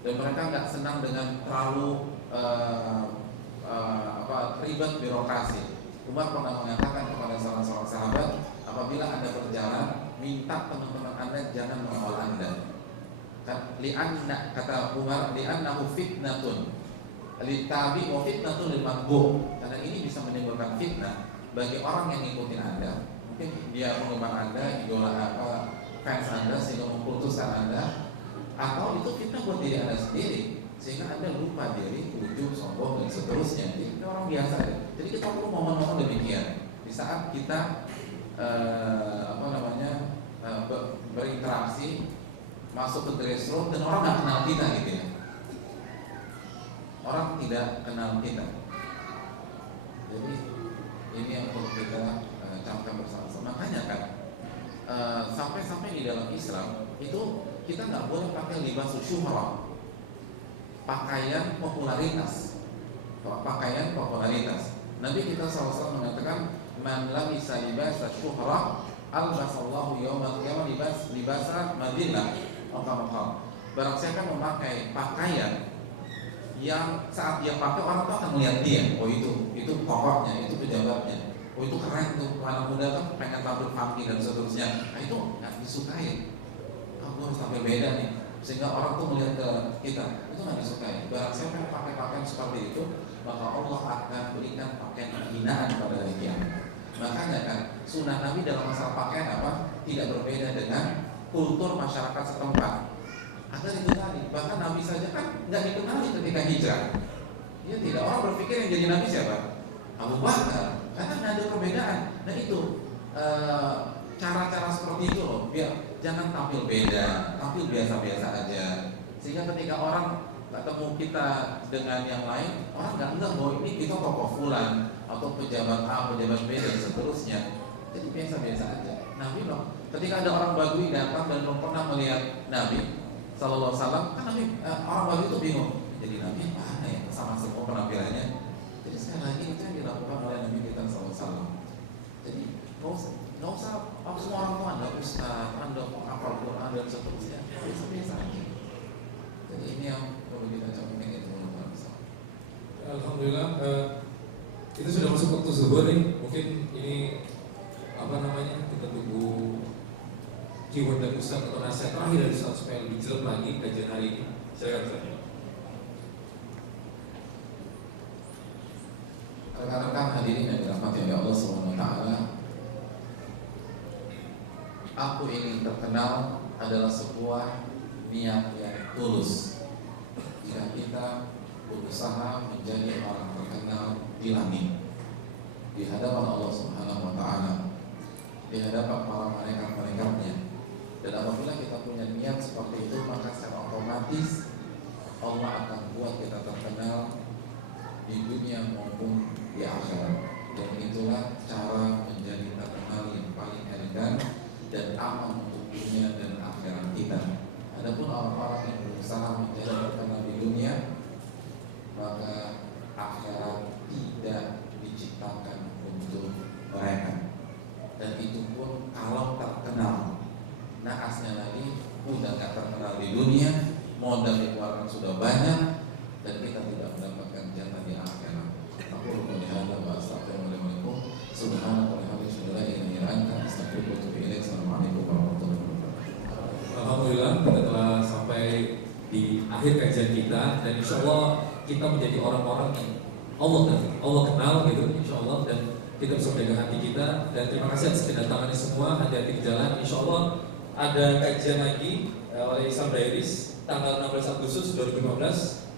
dan mereka nggak senang dengan terlalu ribet birokrasi. Umar pernah mengatakan kepada salah seorang sahabat, apabila Anda berjalan, minta teman-teman Anda jangan mengawal Anda. Li'anna, kata Umar, li'annahu fitnatun litabi wa fitnatun lil matbu'. Karena ini bisa menimbulkan fitnah bagi orang yang ngikutin Anda. Mungkin dia penggemar Anda, idola fans Anda sehingga memputuskan Anda, atau itu fitnah buat diri Anda sendiri sehingga Anda lupa diri, ujub, sombong dan seterusnya. Ini orang biasa ya. Jadi kita perlu momen-momen demikian di saat kita berinteraksi, masuk ke dress room dan orang nggak kenal kita gitu ya. Orang tidak kenal kita. Jadi ini yang perlu kita camkan bersama-sama. Makanya kan sampai-sampai di dalam Islam itu kita nggak boleh pakai libas syuhrah, pakaian popularitas. Nabi kita SAW mengatakan, man labisa libasa syuhrah albasallahu yawmal qiyamah libasa madinah. Barang siapa memakai pakaian yang saat dia pakai orang tuh akan melihat dia, oh itu pokoknya, itu pejabatnya, oh itu keren tuh, anak muda kan pengen tampil funky dan seterusnya. Nah itu nggak disukai. Kamu harus tampil beda nih, sehingga orang tuh melihat ke kita, itu nggak disukai. Barang siapa yang pakai pakaian seperti itu, maka Allah akan berikan pakaian penghinaan pada hari kiamat. Makanya kan sunnah Nabi dalam masalah pakaian apa? Tidak berbeda dengan kultur masyarakat setempat. Agar itu tadi, bahkan Nabi saja kan nggak dikenali ketika hijrah. Ya tidak, orang berpikir yang jadi Nabi siapa? Abu Bakar. Karena nggak ada perbedaan. Nah itu cara-cara seperti itu loh, biar jangan tampil beda, tampil biasa-biasa aja. Sehingga ketika orang ketemu kita dengan yang lain, orang nggak bahwa ini kita tokoh fulan atau pejabat A, pejabat B dan seterusnya. Jadi biasa-biasa aja. Nabi loh, ketika ada orang Badui datang dan belum pernah melihat Nabi Sallallahu Alaihi Wasallam, kan Nabi orang Badui itu bingung. Jadi Nabi mana ya sama semua penampilannya. Jadi sekali lagi itu yang dilakukan oleh Nabi kita Sallallahu Alaihi Wasallam. Jadi nggak usah semua orang tua Anda ustaz, Anda mau hafal Quran dan seterusnya. Biasa-biasa aja. Jadi ini yang perlu kita camkan itu. Alhamdulillah, kita sudah masuk waktu zuhur nih. Mungkin ini kita tunggu keyword dan Ustaz atau nasihat terakhir dari Ustaz supaya lebih jelas lagi kajian hari ini. Silakan Ustaz. Rekan-rekan hadirin yang dirahmati oleh Allah Subhanahu wa taala. aku ingin terkenal adalah sebuah niat yang tulus. Jika kita berusaha menjadi orang terkenal di langit, di hadapan Allah Subhanahu wa Ta'ala, di hadapan para malaikat-malaikatnya, dan apabila kita punya niat seperti itu, maka secara otomatis Allah akan buat kita terkenal di dunia maupun di akhirat. Dan itulah cara menjadi terkenal yang paling elegan dan aman untuk dunia dan akhirat kita. Adapun orang-orang yang berusaha menjadi terkenal di dunia, maka akhirat tidak diciptakan untuk mereka. Dan itu pun kalau terkenal. Naasnya lagi, udah gak terkenal di dunia, modal dikeluarkan sudah banyak, dan kita tidak mendapatkan jatah di akhirat. Aku lupa dihadap wa astagfirullahaladzim. Subhanallah wa bihamdihi. Assalamualaikum warahmatullahi wabarakatuh. Alhamdulillah, kita telah sampai di akhir kajian kita, dan insya Allah kita menjadi orang-orang yang Allah kenal gitu, insya Allah, dan kita bisa menjaga hati kita. Dan terima kasih atas kedatangannya semua, hati-hati di jalan. Insya Allah ada kajian lagi oleh Islam Dairis tanggal 16 Agustus 2015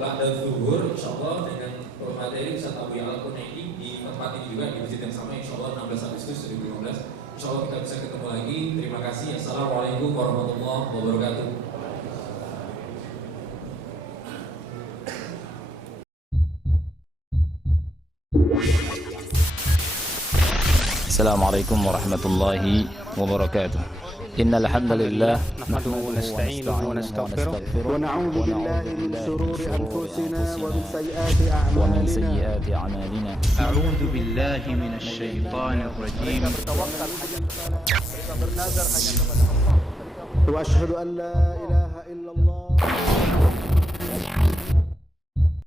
Ba'da Zuhur, insya Allah, dengan materi Ustaz Abu Ya'al Kunaidi di tempat ini juga, di masjid yang sama, insya Allah 16 Agustus 2015. Insya Allah kita bisa ketemu lagi. Terima kasih. Assalamualaikum warahmatullahi wabarakatuh. Assalamualaikum warahmatullahi wabarakatuh. Innal hamdalillah نحمده ونستعينه ونستغفره ونعوذ بالله من شرور أنفسنا ومن سيئات أعمالنا. أعوذ بالله من الشيطان الرجيم. وأشهد أن لا إله إلا الله